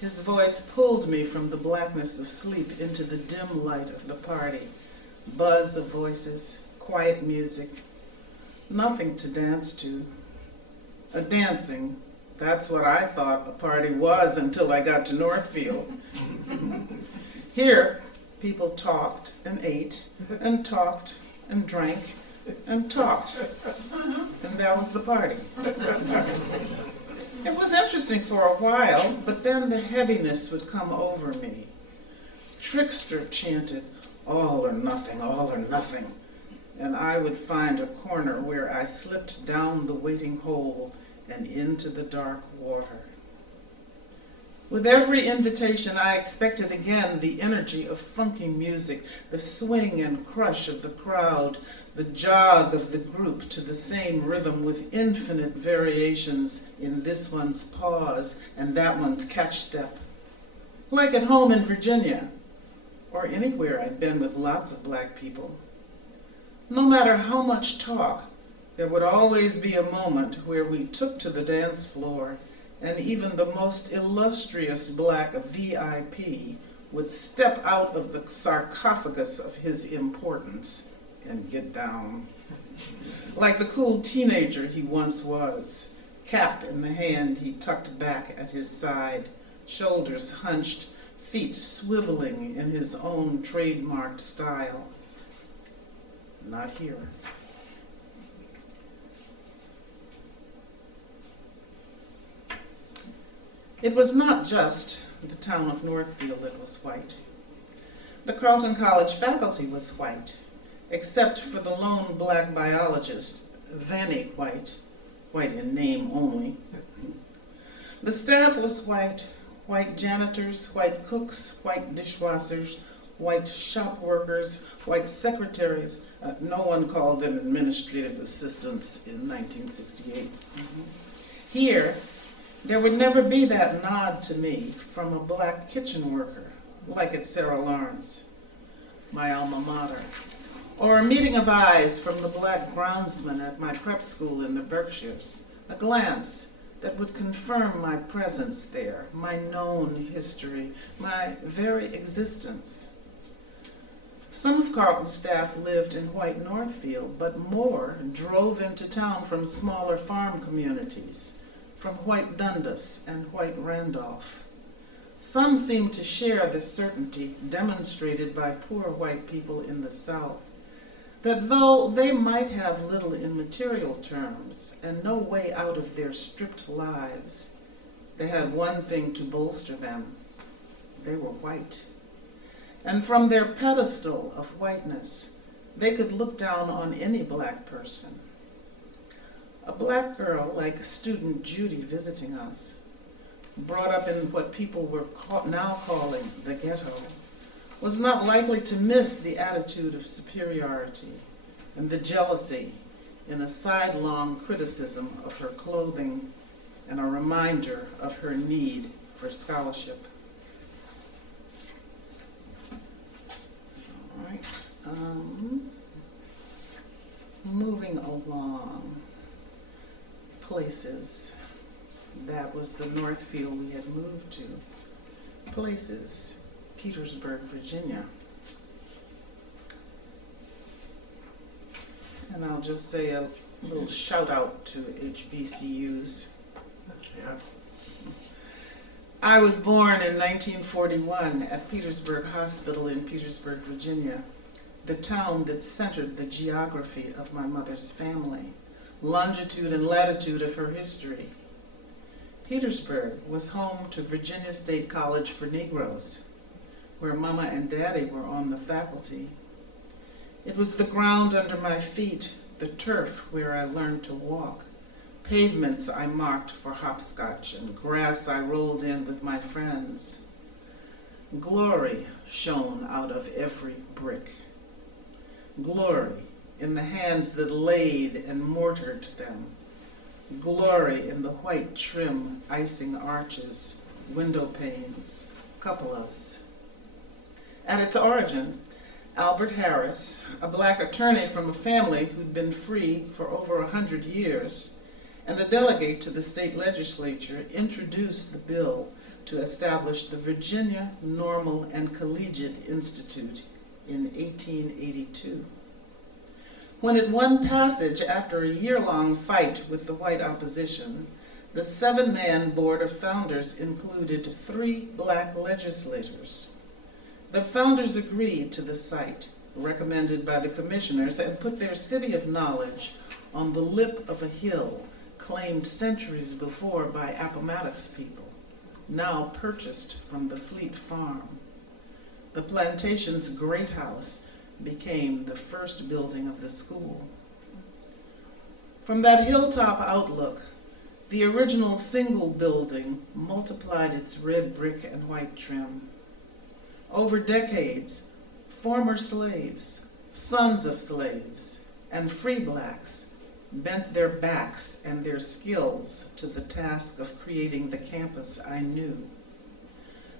His voice pulled me from the blackness of sleep into the dim light of the party. Buzz of voices, quiet music, nothing to dance to. A dancing, that's what I thought a party was until I got to Northfield. Here, people talked and ate and talked and drank and talked. And that was the party. It was interesting for a while, but then the heaviness would come over me. Trickster chanted, all or nothing, all or nothing. And I would find a corner where I slipped down the waiting hole and into the dark water. With every invitation, I expected again the energy of funky music, the swing and crush of the crowd, the jog of the group to the same rhythm with infinite variations in this one's pause and that one's catch step. Like at home in Virginia, or anywhere I'd been with lots of black people. No matter how much talk, there would always be a moment where we took to the dance floor, and even the most illustrious black VIP would step out of the sarcophagus of his importance and get down. Like the cool teenager he once was, cap in the hand he tucked back at his side, shoulders hunched, feet swiveling in his own trademarked style. Not here. It was not just the town of Northfield that was white. The Carleton College faculty was white, except for the lone black biologist, Vanny White in name only. The staff was white, white janitors, white cooks, white dishwashers, white shop workers, white secretaries. No one called them administrative assistants in 1968. Here, there would never be that nod to me from a black kitchen worker, like at Sarah Lawrence, my alma mater, or a meeting of eyes from the black groundsman at my prep school in the Berkshires, a glance that would confirm my presence there, my known history, my very existence. Some of Carleton's staff lived in White Northfield, but more drove into town from smaller farm communities, from White Dundas and White Randolph. Some seemed to share the certainty demonstrated by poor white people in the South, that though they might have little in material terms and no way out of their stripped lives, they had one thing to bolster them: they were white. And from their pedestal of whiteness, they could look down on any black person. A black girl like student Judy visiting us, brought up in what people were now calling the ghetto, was not likely to miss the attitude of superiority and the jealousy in a sidelong criticism of her clothing and a reminder of her need for scholarship. All right, moving along, places. That was the Northfield we had moved to. Places, Petersburg, Virginia. And I'll just say a little shout out to HBCUs. Yeah. I was born in 1941 at Petersburg Hospital in Petersburg, Virginia, the town that centered the geography of my mother's family, longitude and latitude of her history. Petersburg was home to Virginia State College for Negroes, where Mama and Daddy were on the faculty. It was the ground under my feet, the turf where I learned to walk, pavements I marked for hopscotch, and grass I rolled in with my friends. Glory shone out of every brick. Glory in the hands that laid and mortared them. Glory in the white trim icing arches, window panes, cupolas. At its origin, Albert Harris, a black attorney from a family who'd been free for over 100 years, and a delegate to the state legislature, introduced the bill to establish the Virginia Normal and Collegiate Institute in 1882. When it won passage after a year-long fight with the white opposition, the 7-man board of founders included 3 black legislators. The founders agreed to the site recommended by the commissioners and put their city of knowledge on the lip of a hill claimed centuries before by Appomattox people, now purchased from the Fleet Farm. The plantation's great house became the first building of the school. From that hilltop outlook, the original single building multiplied its red brick and white trim. Over decades, former slaves, sons of slaves, and free blacks bent their backs and their skills to the task of creating the campus I knew.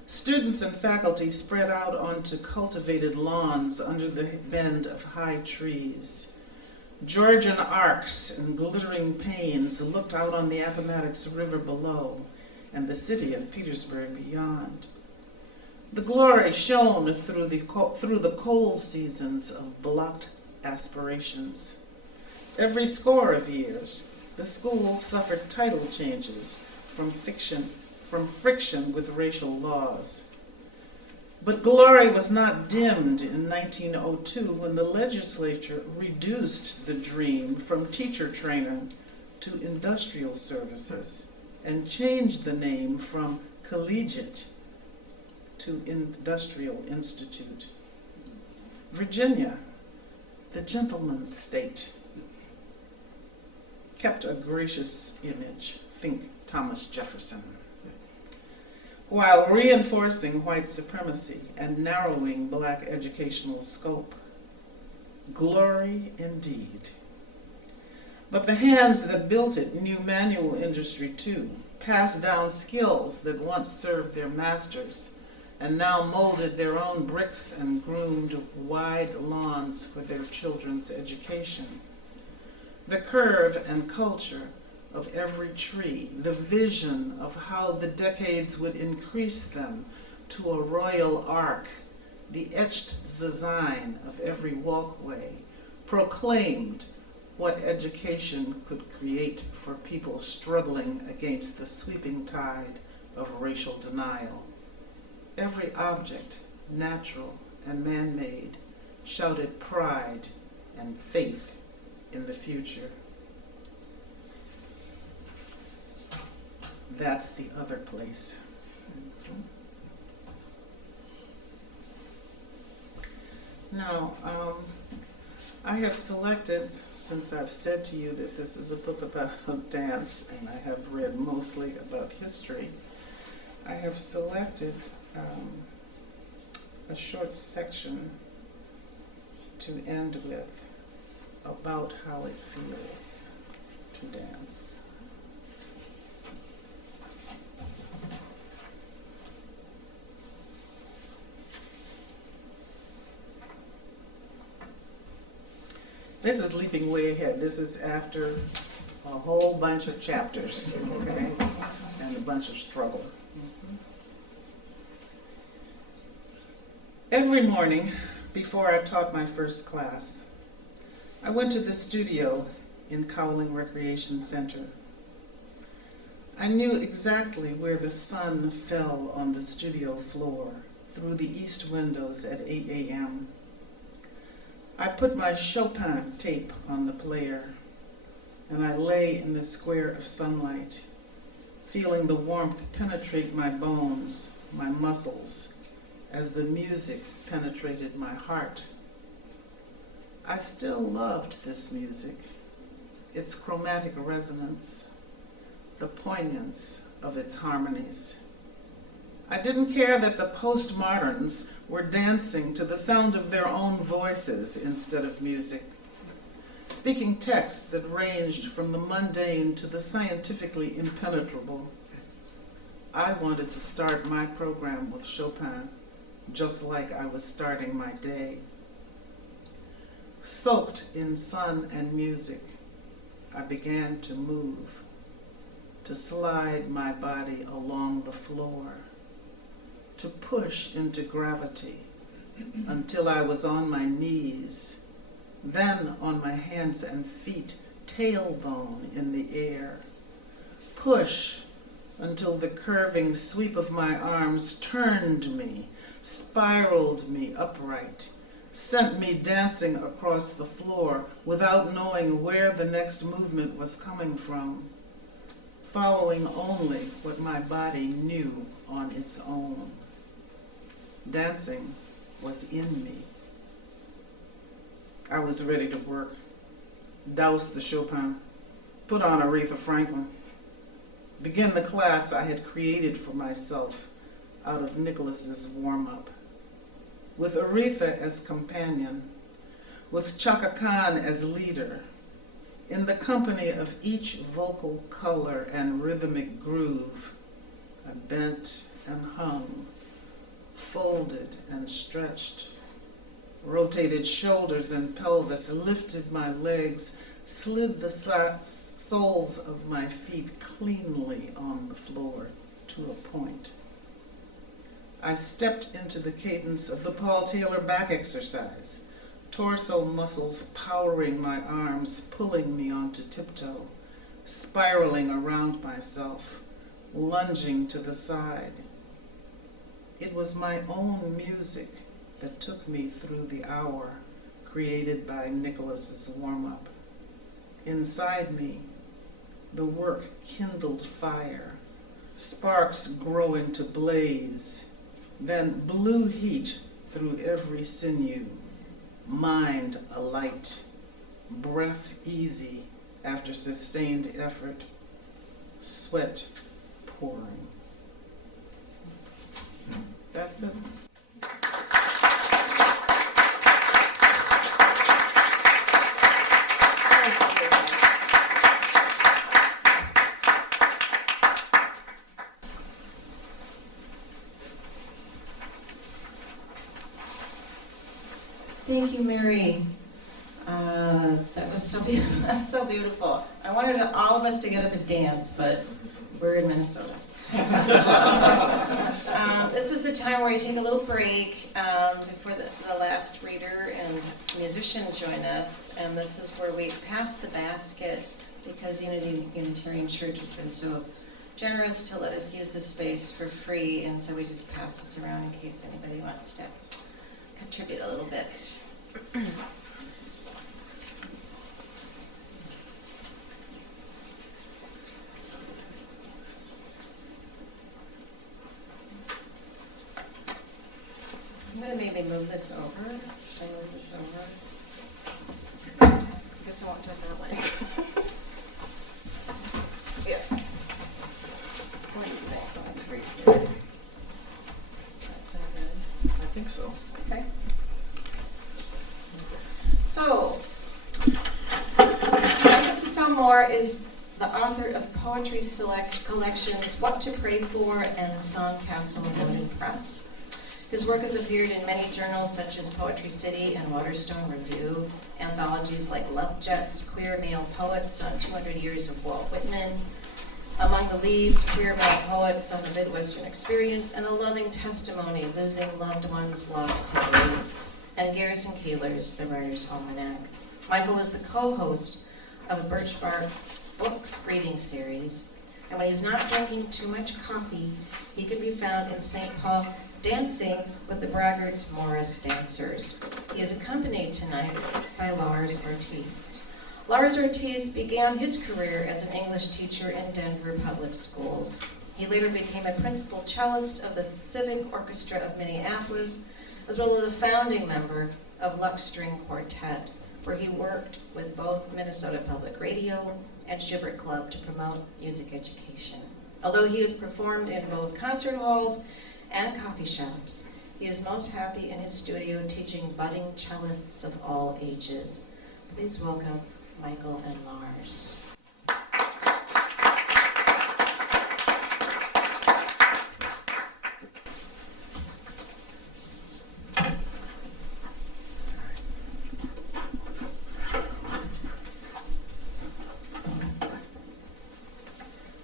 Students and faculty spread out onto cultivated lawns under the bend of high trees. Georgian arcs and glittering panes looked out on the Appomattox River below and the city of Petersburg beyond. The glory shone through the cold seasons of blocked aspirations. Every score of years, the school suffered title changes from friction with racial laws. But glory was not dimmed in 1902 when the legislature reduced the dream from teacher training to industrial services and changed the name from collegiate to Industrial Institute. Virginia, the gentleman's state, kept a gracious image. Think Thomas Jefferson. while reinforcing white supremacy and narrowing black educational scope. Glory indeed. But the hands that built it knew manual industry too, passed down skills that once served their masters, and now molded their own bricks and groomed wide lawns for their children's education. The curve and culture of every tree, the vision of how the decades would increase them to a royal arc, the etched design of every walkway, proclaimed what education could create for people struggling against the sweeping tide of racial denial. Every object, natural and man-made, shouted pride and faith in the future. That's the other place. Now, I have selected, since I've said to you that this is a book about dance, and I have read mostly about history, I have selected a short section to end with about how it feels to dance. This is leaping way ahead. This is after a whole bunch of chapters, okay, and a bunch of struggle. Every morning, before I taught my first class, I went to the studio in Cowling Recreation Center. I knew exactly where the sun fell on the studio floor through the east windows at 8 a.m. I put my Chopin tape on the player, and I lay in the square of sunlight, feeling the warmth penetrate my bones, my muscles, as the music penetrated my heart. I still loved this music, its chromatic resonance, the poignance of its harmonies. I didn't care that the postmoderns were dancing to the sound of their own voices instead of music, speaking texts that ranged from the mundane to the scientifically impenetrable. I wanted to start my program with Chopin, just like I was starting my day. Soaked in sun and music, I began to move, to slide my body along the floor, to push into gravity until I was on my knees, then on my hands and feet, tailbone in the air. Push until the curving sweep of my arms turned me, spiraled me upright, sent me dancing across the floor without knowing where the next movement was coming from, following only what my body knew on its own. Dancing was in me. I was ready to work. Doused the Chopin, put on Aretha Franklin, begin the class I had created for myself out of Nicholas's warm-up. With Aretha as companion, with Chaka Khan as leader, in the company of each vocal color and rhythmic groove, I bent and hung, folded and stretched, rotated shoulders and pelvis, lifted my legs, slid the soles of my feet cleanly on the floor to a point. I stepped into the cadence of the Paul Taylor back exercise, torso muscles powering my arms, pulling me onto tiptoe, spiraling around myself, lunging to the side. It was my own music that took me through the hour created by Nicholas's warm-up. Inside me, the work kindled fire, sparks growing to blaze, then blue heat through every sinew, mind alight, breath easy after sustained effort, sweat pouring. That's it. Thank you, Mary. That was so beautiful. That was so beautiful. I wanted all of us to get up and dance, but we're in Minnesota. This is the time where we take a little break before the last reader and musician join us, and this is where we pass the basket because Unitarian Church has been so generous to let us use this space for free, and so we just pass this around in case anybody wants to contribute a little bit. I'm going to maybe move this over. Should I move this over? Oops. I guess I won't do it that way. Yeah. What do you think? So that's right here. I think so. Okay. So, Kiesow is the author of poetry collections What to Pray For and Songcastle Loaded Press. His work has appeared in many journals such as Poetry City and Waterstone Review, anthologies like Love Jets, Queer Male Poets on 200 Years of Walt Whitman, Among the Leaves, Queer Male Poets on the Midwestern Experience, and A Loving Testimony, Losing Loved Ones Lost to AIDS, and Garrison Keillor's The Writer's Almanac. Michael is the co-host of the Birch Bark Books reading series, and when he's not drinking too much coffee, he can be found in St. Paul dancing with the Braggart's Morris Dancers. He is accompanied tonight by Lars Ortiz. Lars Ortiz began his career as an English teacher in Denver public schools. He later became a principal cellist of the Civic Orchestra of Minneapolis, as well as a founding member of Lux String Quartet, where he worked with both Minnesota Public Radio and Schubert Club to promote music education. Although he has performed in both concert halls and coffee shops, he is most happy in his studio teaching budding cellists of all ages. Please welcome Michael and Lars.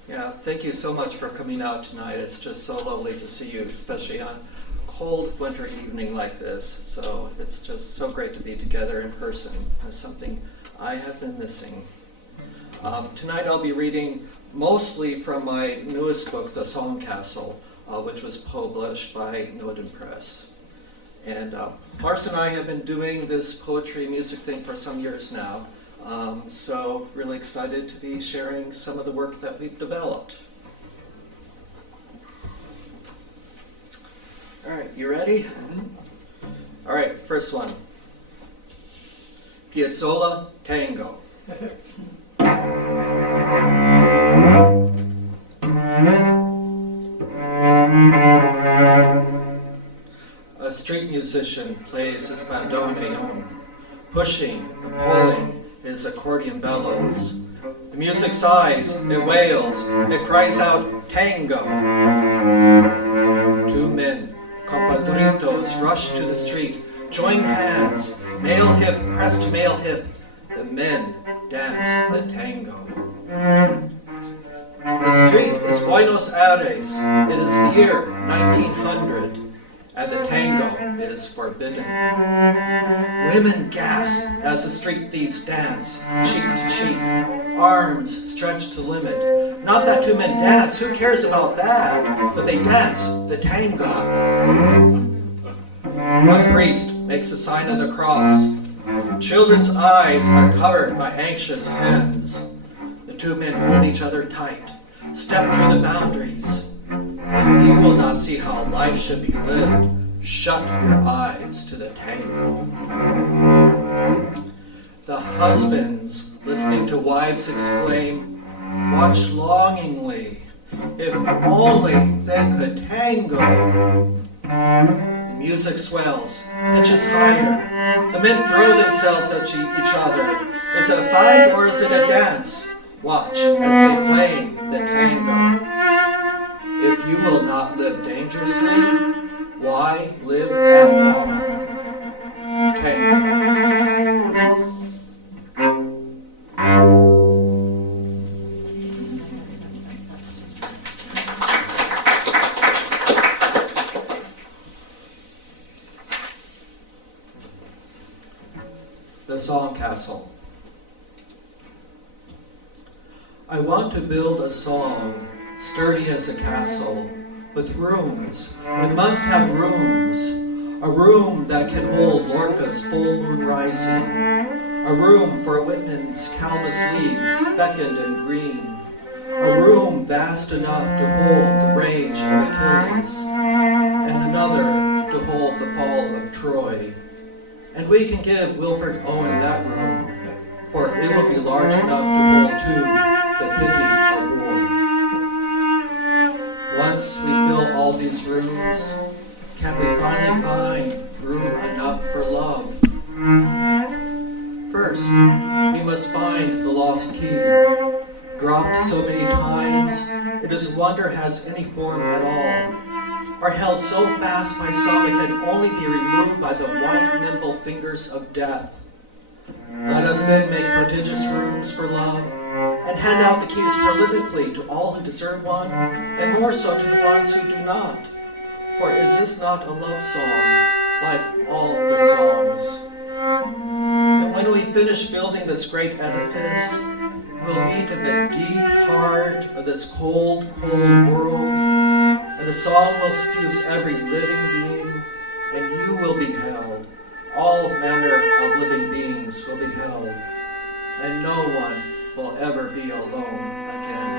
Yeah, thank you so much for coming out tonight. It's just so lovely to see you, especially on a cold winter evening like this. So it's just so great to be together in person. That's something I have been missing. Tonight I'll be reading mostly from my newest book, The Songcastle, which was published by Noden Press. And Lars and I have been doing this poetry music thing for some years now. So really excited to be sharing some of the work that we've developed. All right, you ready? All right, first one. Piazzolla Tango. A street musician plays his bandoneon, pushing and pulling his accordion bellows. The music sighs, it wails, it cries out, tango. Two men, compadritos, rush to the street, join hands, male hip pressed to male hip. The men dance the tango. The street is Buenos Aires. It is the year 1900. And the tango is forbidden. Women gasp as the street thieves dance, cheek to cheek, arms stretched to limit. Not that two men dance, who cares about that? But they dance the tango. One priest makes the sign of the cross. Children's eyes are covered by anxious hands. The two men hold each other tight, step through the boundaries. If you will not see how life should be lived, shut your eyes to the tango. The husbands, listening to wives exclaim, watch longingly If only they could tango. The music swells, pitches higher. The men throw themselves at each other. Is it a fight or is it a dance? Watch as they flame the tango. If you will not live dangerously, why live at all? Tango. The Song Castle. I want to build a song, sturdy as a castle, with rooms. It must have rooms. A room that can hold Lorca's full moon rising. A room for Whitman's calmus leaves, fecund and green. A room vast enough to hold the rage of Achilles, and another to hold the fall of Troy. And we can give Wilfred Owen that room, for it will be large enough to hold too the pity of war. Once we fill all these rooms, can we finally find room enough for love? First, we must find the lost key. Dropped so many times, it is a wonder has any form at all. Or held so fast by some it can only be removed by the white, nimble fingers of death. Let us then make prodigious rooms for love, and hand out the keys prolifically to all who deserve one, and more so to the ones who do not. For is this not a love song, like all the songs? And when we finish building this great edifice, we'll meet in the deep heart of this cold, cold world, and the song will suffuse every living being, and you will be held. All manner of living beings will be held, and no one will ever be alone again.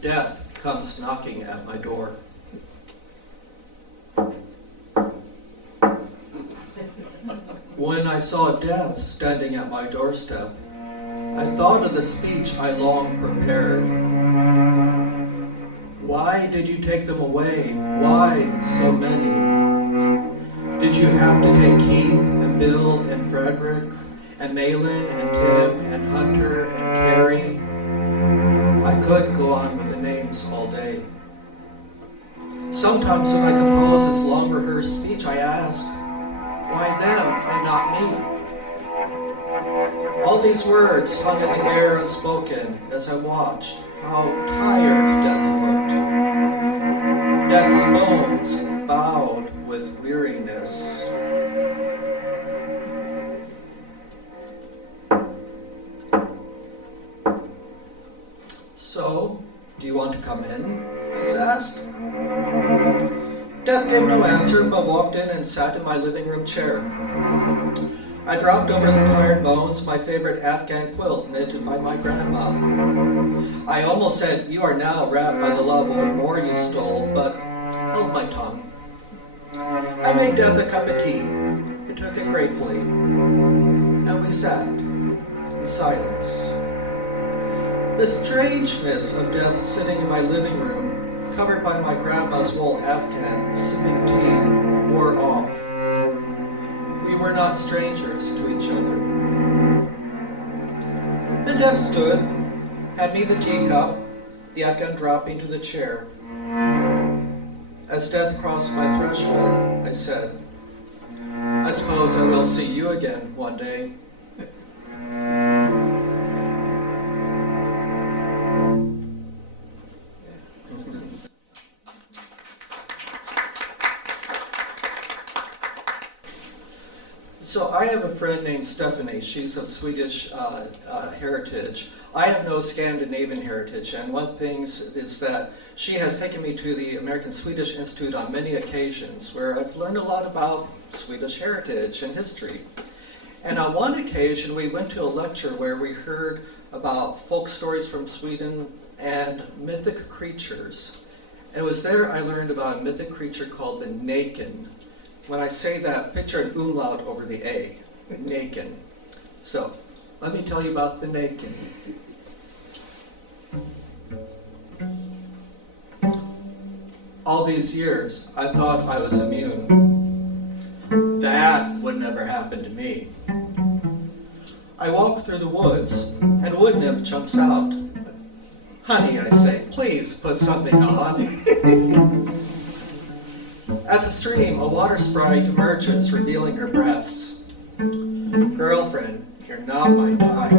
Death comes knocking at my door. When I saw death standing at my doorstep, I thought of the speech I long prepared. Why did you take them away? Why so many? Did you have to take Keith and Bill and Frederick and Malin and Tim and Hunter and Carrie? I could go on with the names all day. Sometimes when I compose this long rehearsed speech, I ask, why them and not me? All these words hung in the air unspoken as I watched how tired death looked. Death's bones bowed with weariness. So, do you want to come in? I asked. Death gave no answer, but walked in and sat in my living room chair. I dropped over the tired bones my favorite Afghan quilt knitted by my grandma. I almost said, you are now wrapped by the love of what more you stole, but held my tongue. I made Death a cup of tea. He took it gratefully, and we sat in silence. The strangeness of Death sitting in my living room, covered by my grandma's wool afghan, sipping tea, wore off. We were not strangers to each other. Then Death stood, had me the teacup, the afghan dropping to the chair. As Death crossed my threshold, I said, I suppose I will see you again one day. So I have a friend named Stephanie. She's of Swedish heritage. I have no Scandinavian heritage, and one thing is that she has taken me to the American Swedish Institute on many occasions, where I've learned a lot about Swedish heritage and history. And on one occasion, we went to a lecture where we heard about folk stories from Sweden and mythic creatures. And it was there I learned about a mythic creature called the Naken. When I say that, picture an umlaut over the A, Naken. So, let me tell you about the Naken. All these years, I thought I was immune. That would never happen to me. I walk through the woods, and wood nymph jumps out. Honey, I say, please put something on. At the stream, a water sprite emerges, revealing her breasts. Girlfriend, you're not my type.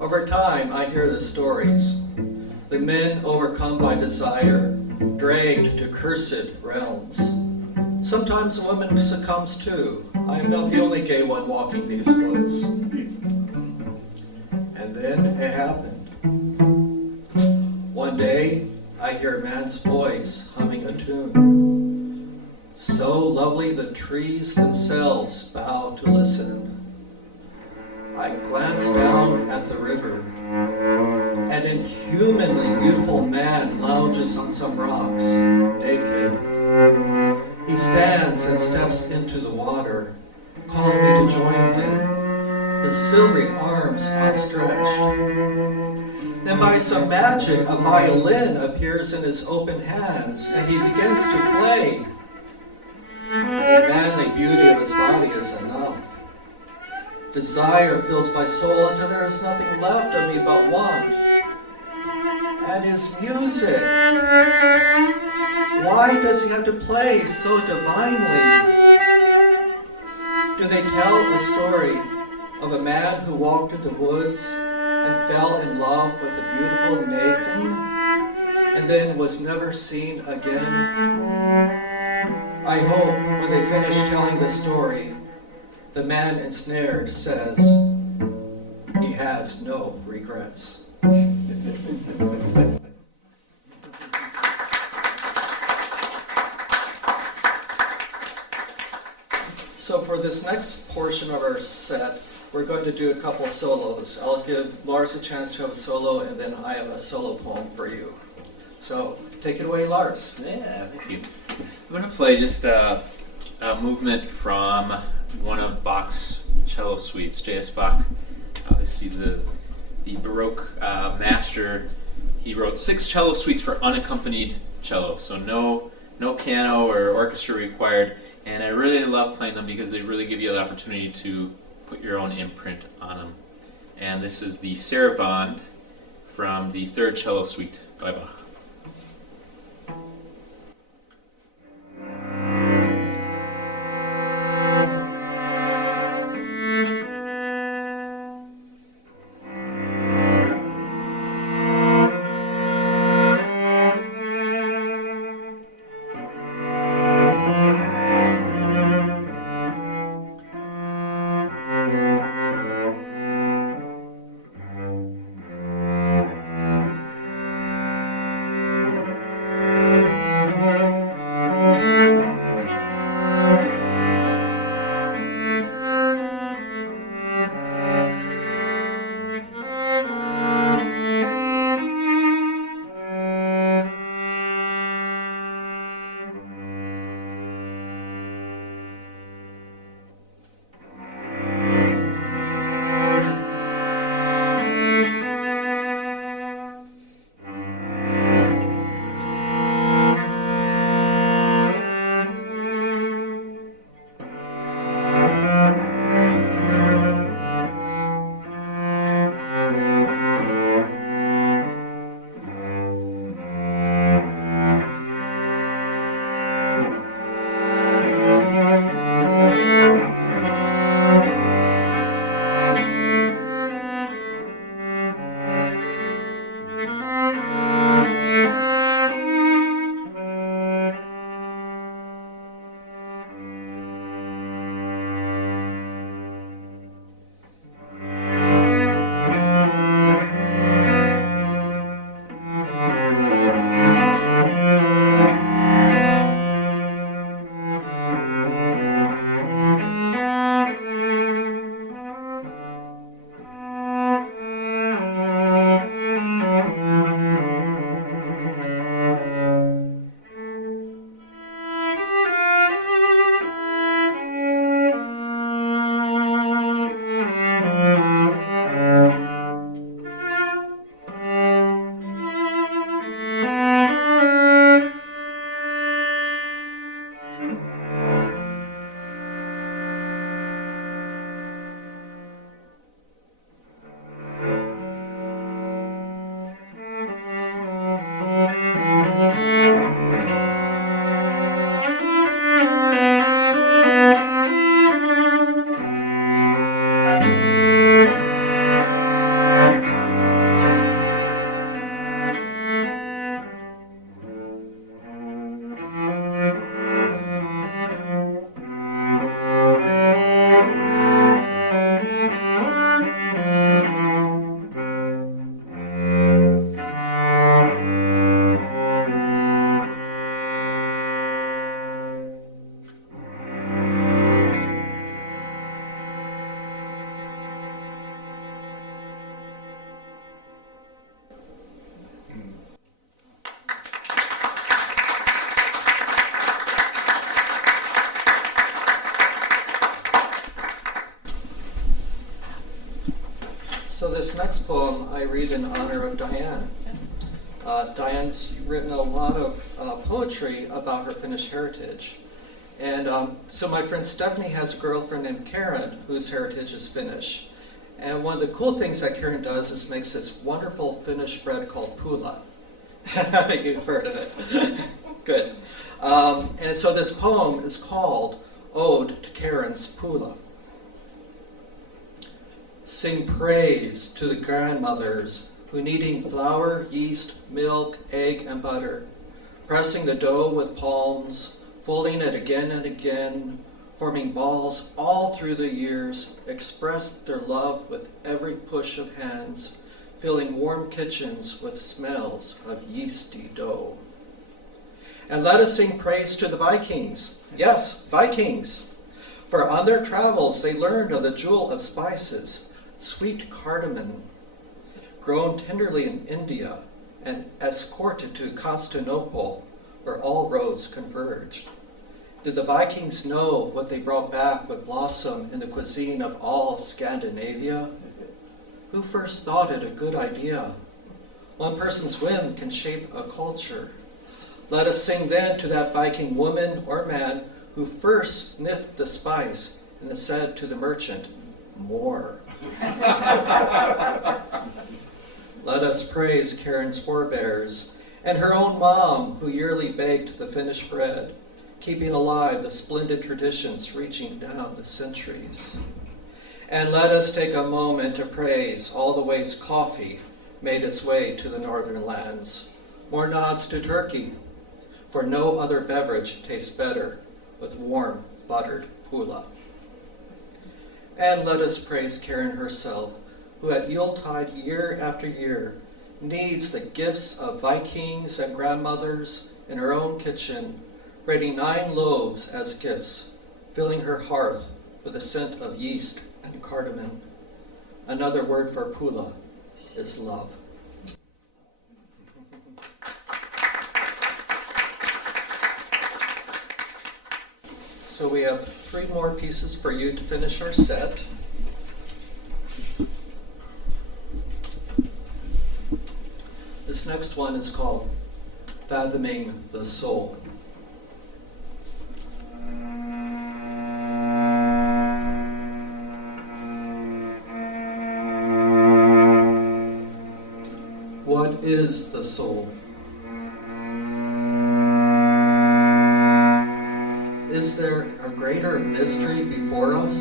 Over time, I hear the stories. The men overcome by desire, dragged to cursed realms. Sometimes a woman succumbs too. I am not the only gay one walking these woods. And then it happened. One day, I hear a man's voice humming a tune. So lovely the trees themselves bow to listen. I glance down at the river. An inhumanly beautiful man lounges on some rocks, naked. He stands and steps into the water, calling me to join him, his silvery arms outstretched. Then by some magic, a violin appears in his open hands, and he begins to play. The manly beauty of his body is enough. Desire fills my soul until there is nothing left of me but want. And his music. Why does he have to play so divinely? Do they tell a story of a man who walked into the woods and fell in love with a beautiful Naken and then was never seen again? I hope when they finish telling the story, the man ensnared says he has no regrets. So for this next portion of our set, we're going to do a couple solos. I'll give Lars a chance to have a solo, and then I have a solo poem for you. So take it away, Lars. Yeah, thank you. I'm going to play just a movement from one of Bach's cello suites. J.S. Bach, obviously the Baroque master. He wrote 6 cello suites for unaccompanied cello, so no piano or orchestra required. And I really love playing them because they really give you the opportunity to put your own imprint on them. And this is the Sarabande from the 3rd cello suite by Bach. this next poem I read in honor of Diane. Diane's written a lot of poetry about her Finnish heritage. And so my friend Stephanie has a girlfriend named Karen whose heritage is Finnish. And one of the cool things that Karen does is makes this wonderful Finnish bread called pulla. You've heard of it. Good. And so this poem is called Ode to Karen's Pulla. Sing praise to the grandmothers who, kneading flour, yeast, milk, egg, and butter, pressing the dough with palms, folding it again and again, forming balls all through the years, expressed their love with every push of hands, filling warm kitchens with smells of yeasty dough. And let us sing praise to the Vikings. Yes, Vikings. For on their travels they learned of the jewel of spices, sweet cardamom, grown tenderly in India and escorted to Constantinople, where all roads converged. Did the Vikings know what they brought back would blossom in the cuisine of all Scandinavia? Who first thought it a good idea? One person's whim can shape a culture. Let us sing then to that Viking woman or man who first sniffed the spice and then said to the merchant, "More." Let us praise Karen's forebears and her own mom who yearly baked the Finnish bread, keeping alive the splendid traditions reaching down the centuries. And let us take a moment to praise all the ways coffee made its way to the northern lands. More nods to Turkey, for no other beverage tastes better with warm buttered pulla. And let us praise Karen herself, who at Yuletide year after year needs the gifts of Vikings and grandmothers in her own kitchen, breading 9 loaves as gifts, filling her hearth with the scent of yeast and cardamom. Another word for pulla is love. So we have 3 more pieces for you to finish our set. This next one is called Fathoming the Soul. What is the soul? Is there a greater mystery before us?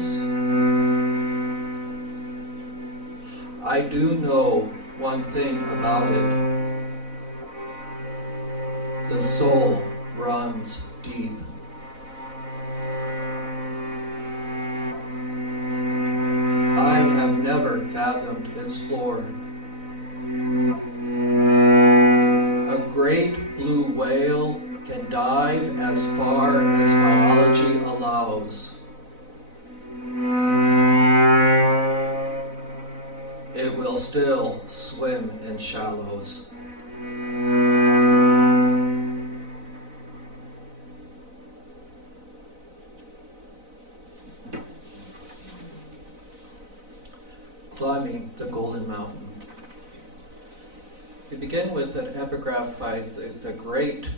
I do know one thing about it. The soul runs deep. I have never fathomed its floor. A great blue whale can dive as far as biology allows. It will still swim in shallows. Climbing the Golden Mountain. We begin with an epigraph by the great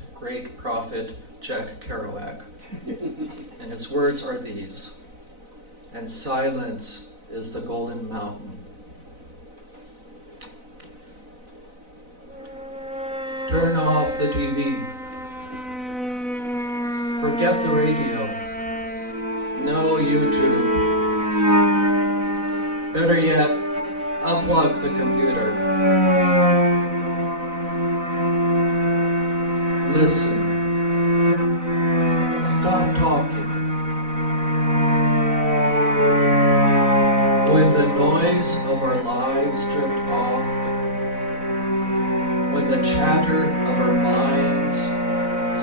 prophet Jack Kerouac. And its words are these: "And silence is the Golden Mountain. Turn off the TV. Forget the radio. No YouTube. Better yet, unplug the computer. Listen. Stop talking. When the noise of our lives drift off, when the chatter of our minds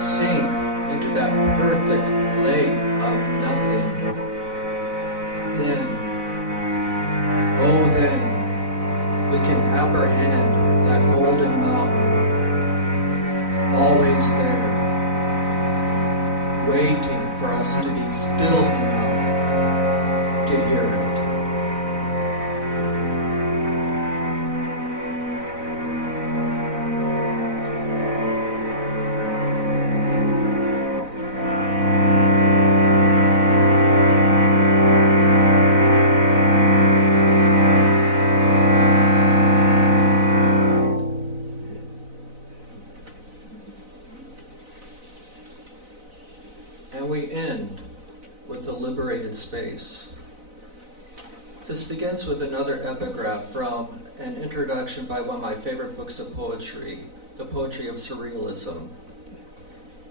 sink into that perfect lake of nothing, then we can apprehend that golden mountain, always there, waiting for us to be still enough to hear it. we end with the liberated space. This begins with another epigraph from an introduction by one of my favorite books of poetry, The Poetry of Surrealism.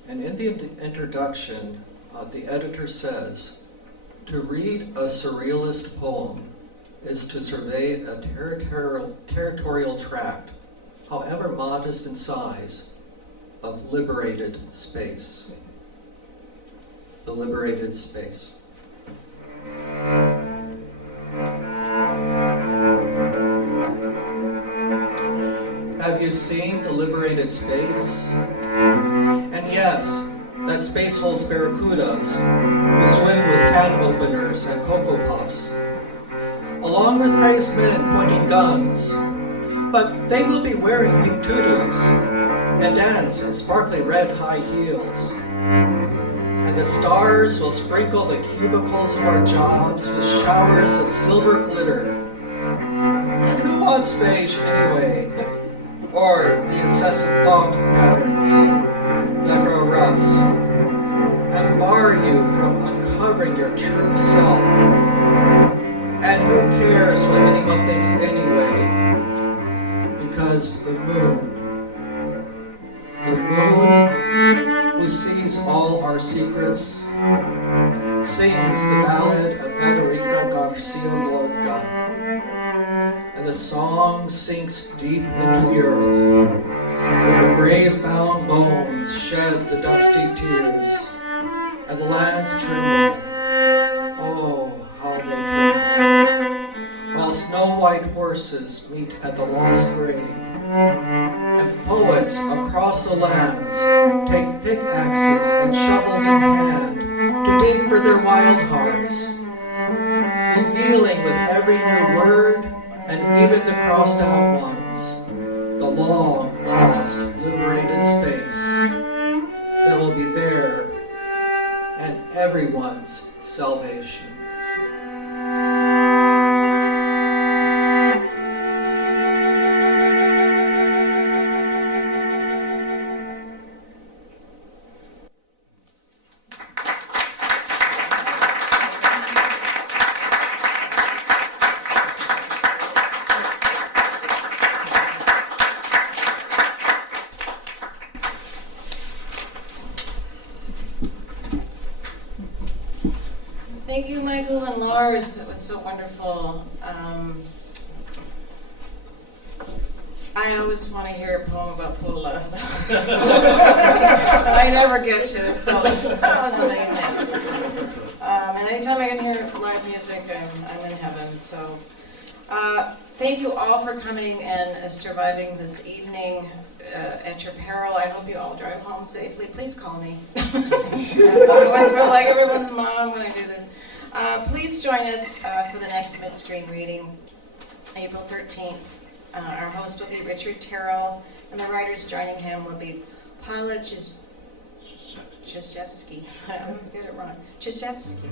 And in the introduction, the editor says, "To read a surrealist poem is to survey a territorial tract, however modest in size, of liberated space." The liberated space. Have you seen the liberated space? And yes, that space holds barracudas who swim with can openers and cocoa puffs, along with crazed men pointing guns. But they will be wearing pink tutus and dance in sparkly red high heels. And the stars will sprinkle the cubicles of our jobs with showers of silver glitter. And who wants beige anyway? Or the incessant thought patterns that grow ruts and bar you from uncovering your true self. And who cares what anyone thinks anyway? Because the moon who sees all our secrets, sings the ballad of Federica Garcia Lorca, and the song sinks deep into the earth, where the grave-bound bones shed the dusty tears, and the lands tremble. Oh, how they tremble! While snow-white horses meet at the lost grave, and poets across the lands take pickaxes and shovels in hand to dig for their wild hearts, revealing with every new word and even the crossed out ones the long lost liberated space that will be there and everyone's salvation. Thank you, Michael and Lars. That was so wonderful. I always want to hear a poem about Pula, so I never get to, so that was amazing. And anytime I can hear live music, I'm in heaven. So thank you all for coming and surviving this evening at your peril. I hope you all drive home safely. Please call me. I whisper like everyone's mom when I do this. Please join us for the next Midstream reading, April 13th. Our host will be Richard Terrell, and the writers joining him will be Paula Chizevsky. I always get it wrong. Chizevsky,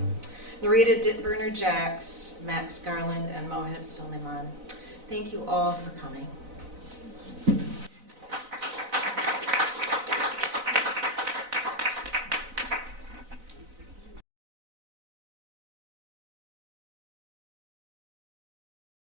Narita Dittburner-Jacks, Max Garland, and Mohib Suleiman. Thank you all for coming.